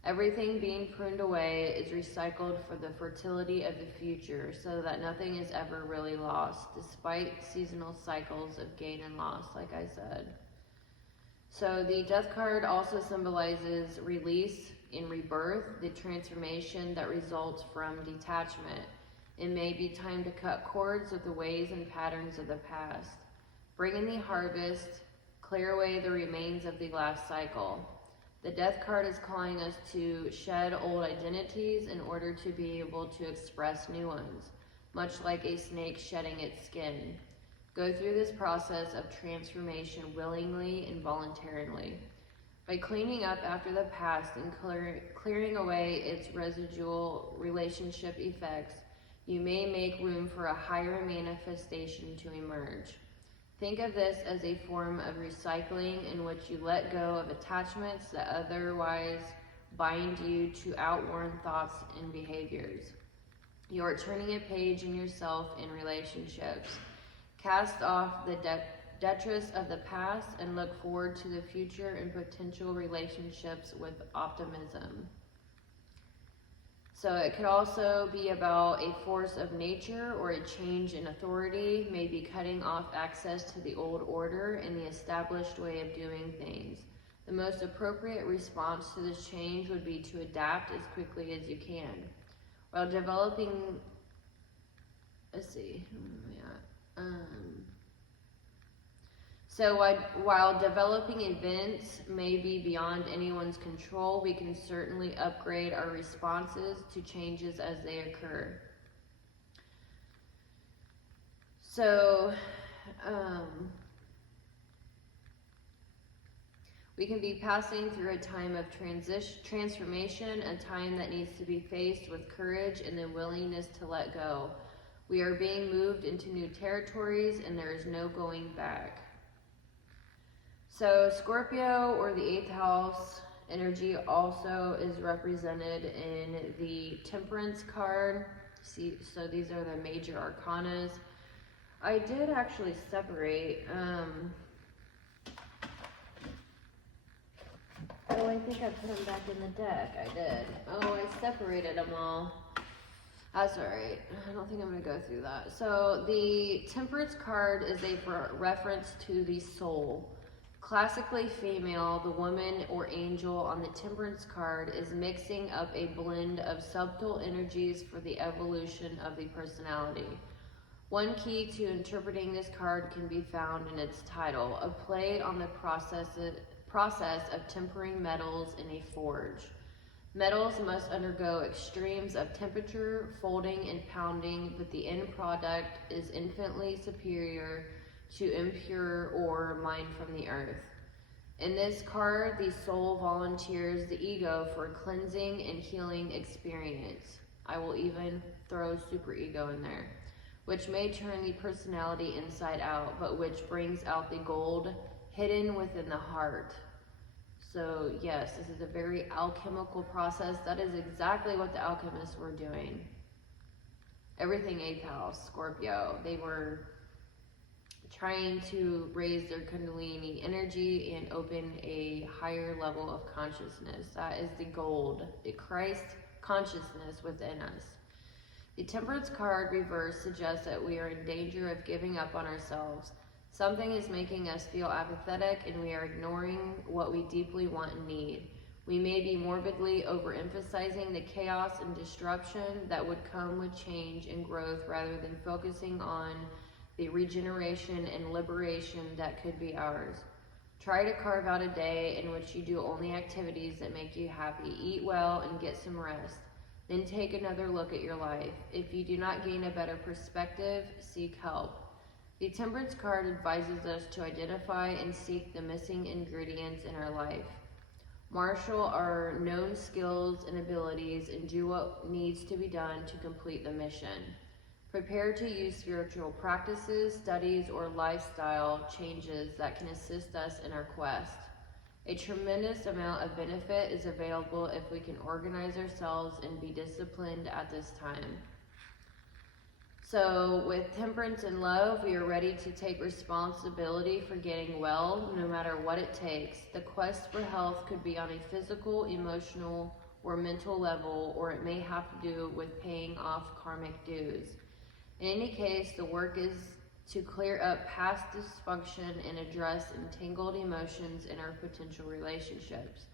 Everything being pruned away is recycled for the fertility of the future so that nothing is ever really lost, despite seasonal cycles of gain and loss, like I said. So the Death card also symbolizes release and rebirth, the transformation that results from detachment. It may be time to cut cords with the ways and patterns of the past. Bring in the harvest, clear away the remains of the last cycle. The Death card is calling us to shed old identities in order to be able to express new ones, much like a snake shedding its skin. Go through this process of transformation willingly and voluntarily. By cleaning up after the past and clearing away its residual relationship effects, you may make room for a higher manifestation to emerge. Think of this as a form of recycling in which you let go of attachments that otherwise bind you to outworn thoughts and behaviors. You are turning a page in yourself and relationships. Cast off the detritus of the past and look forward to the future and potential relationships with optimism. So it could also be about a force of nature or a change in authority, maybe cutting off access to the old order and the established way of doing things. The most appropriate response to this change would be to adapt as quickly as you can. While developing, while developing events may be beyond anyone's control, we can certainly upgrade our responses to changes as they occur. So, we can be passing through a time of transformation, a time that needs to be faced with courage and the willingness to let go. We are being moved into new territories and there is no going back. So Scorpio, or the 8th house energy, also is represented in the Temperance card. See, so these are the major arcanas. I did actually separate, oh, I think I put them back in the deck. I did. Oh, I separated them all. That's alright. I don't think I'm going to go through that. So the Temperance card is a reference to the soul. Classically female, the woman or angel on the Temperance card is mixing up a blend of subtle energies for the evolution of the personality. One key to interpreting this card can be found in its title, a play on the process of tempering metals in a forge. Metals must undergo extremes of temperature, folding, and pounding, but the end product is infinitely superior to impure ore mined from the earth. In this card, the soul volunteers the ego for cleansing and healing experience. I will even throw superego in there, which may turn the personality inside out, but which brings out the gold hidden within the heart. So yes, this is a very alchemical process. That is exactly what the alchemists were doing. Everything 8th house, Scorpio, they were trying to raise their Kundalini energy and open a higher level of consciousness. That is the gold, the Christ consciousness within us. The Temperance card reverse suggests that we are in danger of giving up on ourselves. Something is making us feel apathetic and we are ignoring what we deeply want and need. We may be morbidly overemphasizing the chaos and disruption that would come with change and growth rather than focusing on the regeneration and liberation that could be ours. Try to carve out a day in which you do only activities that make you happy. Eat well and get some rest. Then take another look at your life. If you do not gain a better perspective, seek help. The Temperance card advises us to identify and seek the missing ingredients in our life. Marshal our known skills and abilities and do what needs to be done to complete the mission. Prepare to use spiritual practices, studies, or lifestyle changes that can assist us in our quest. A tremendous amount of benefit is available if we can organize ourselves and be disciplined at this time. So with temperance and love, we are ready to take responsibility for getting well, no matter what it takes. The quest for health could be on a physical, emotional, or mental level, or it may have to do with paying off karmic dues. In any case, the work is to clear up past dysfunction and address entangled emotions in our potential relationships.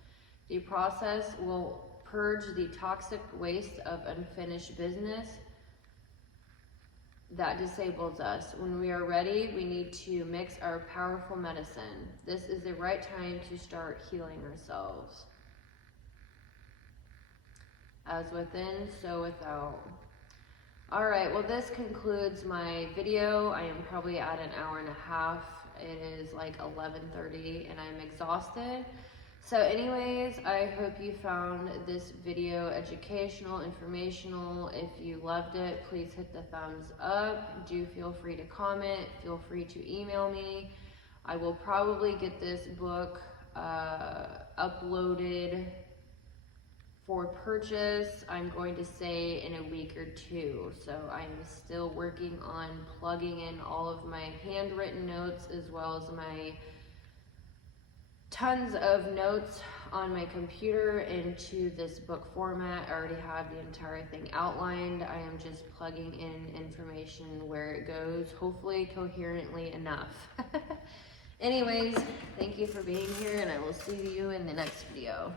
The process will purge the toxic waste of unfinished business that disables us. When we are ready, we need to mix our powerful medicine. This is the right time to start healing ourselves. As within, so without. Alright, well this concludes my video. I am probably at an hour and a half. It is like 11:30 and I'm exhausted. So anyways, I hope you found this video educational, informational. If you loved it, please hit the thumbs up. Do feel free to comment. Feel free to email me. I will probably get this book uploaded for purchase, I'm going to say in a week or two. So I'm still working on plugging in all of my handwritten notes as well as my tons of notes on my computer into this book format. I already have the entire thing outlined. I am just plugging in information where it goes, hopefully coherently enough. Anyways, thank you for being here and I will see you in the next video.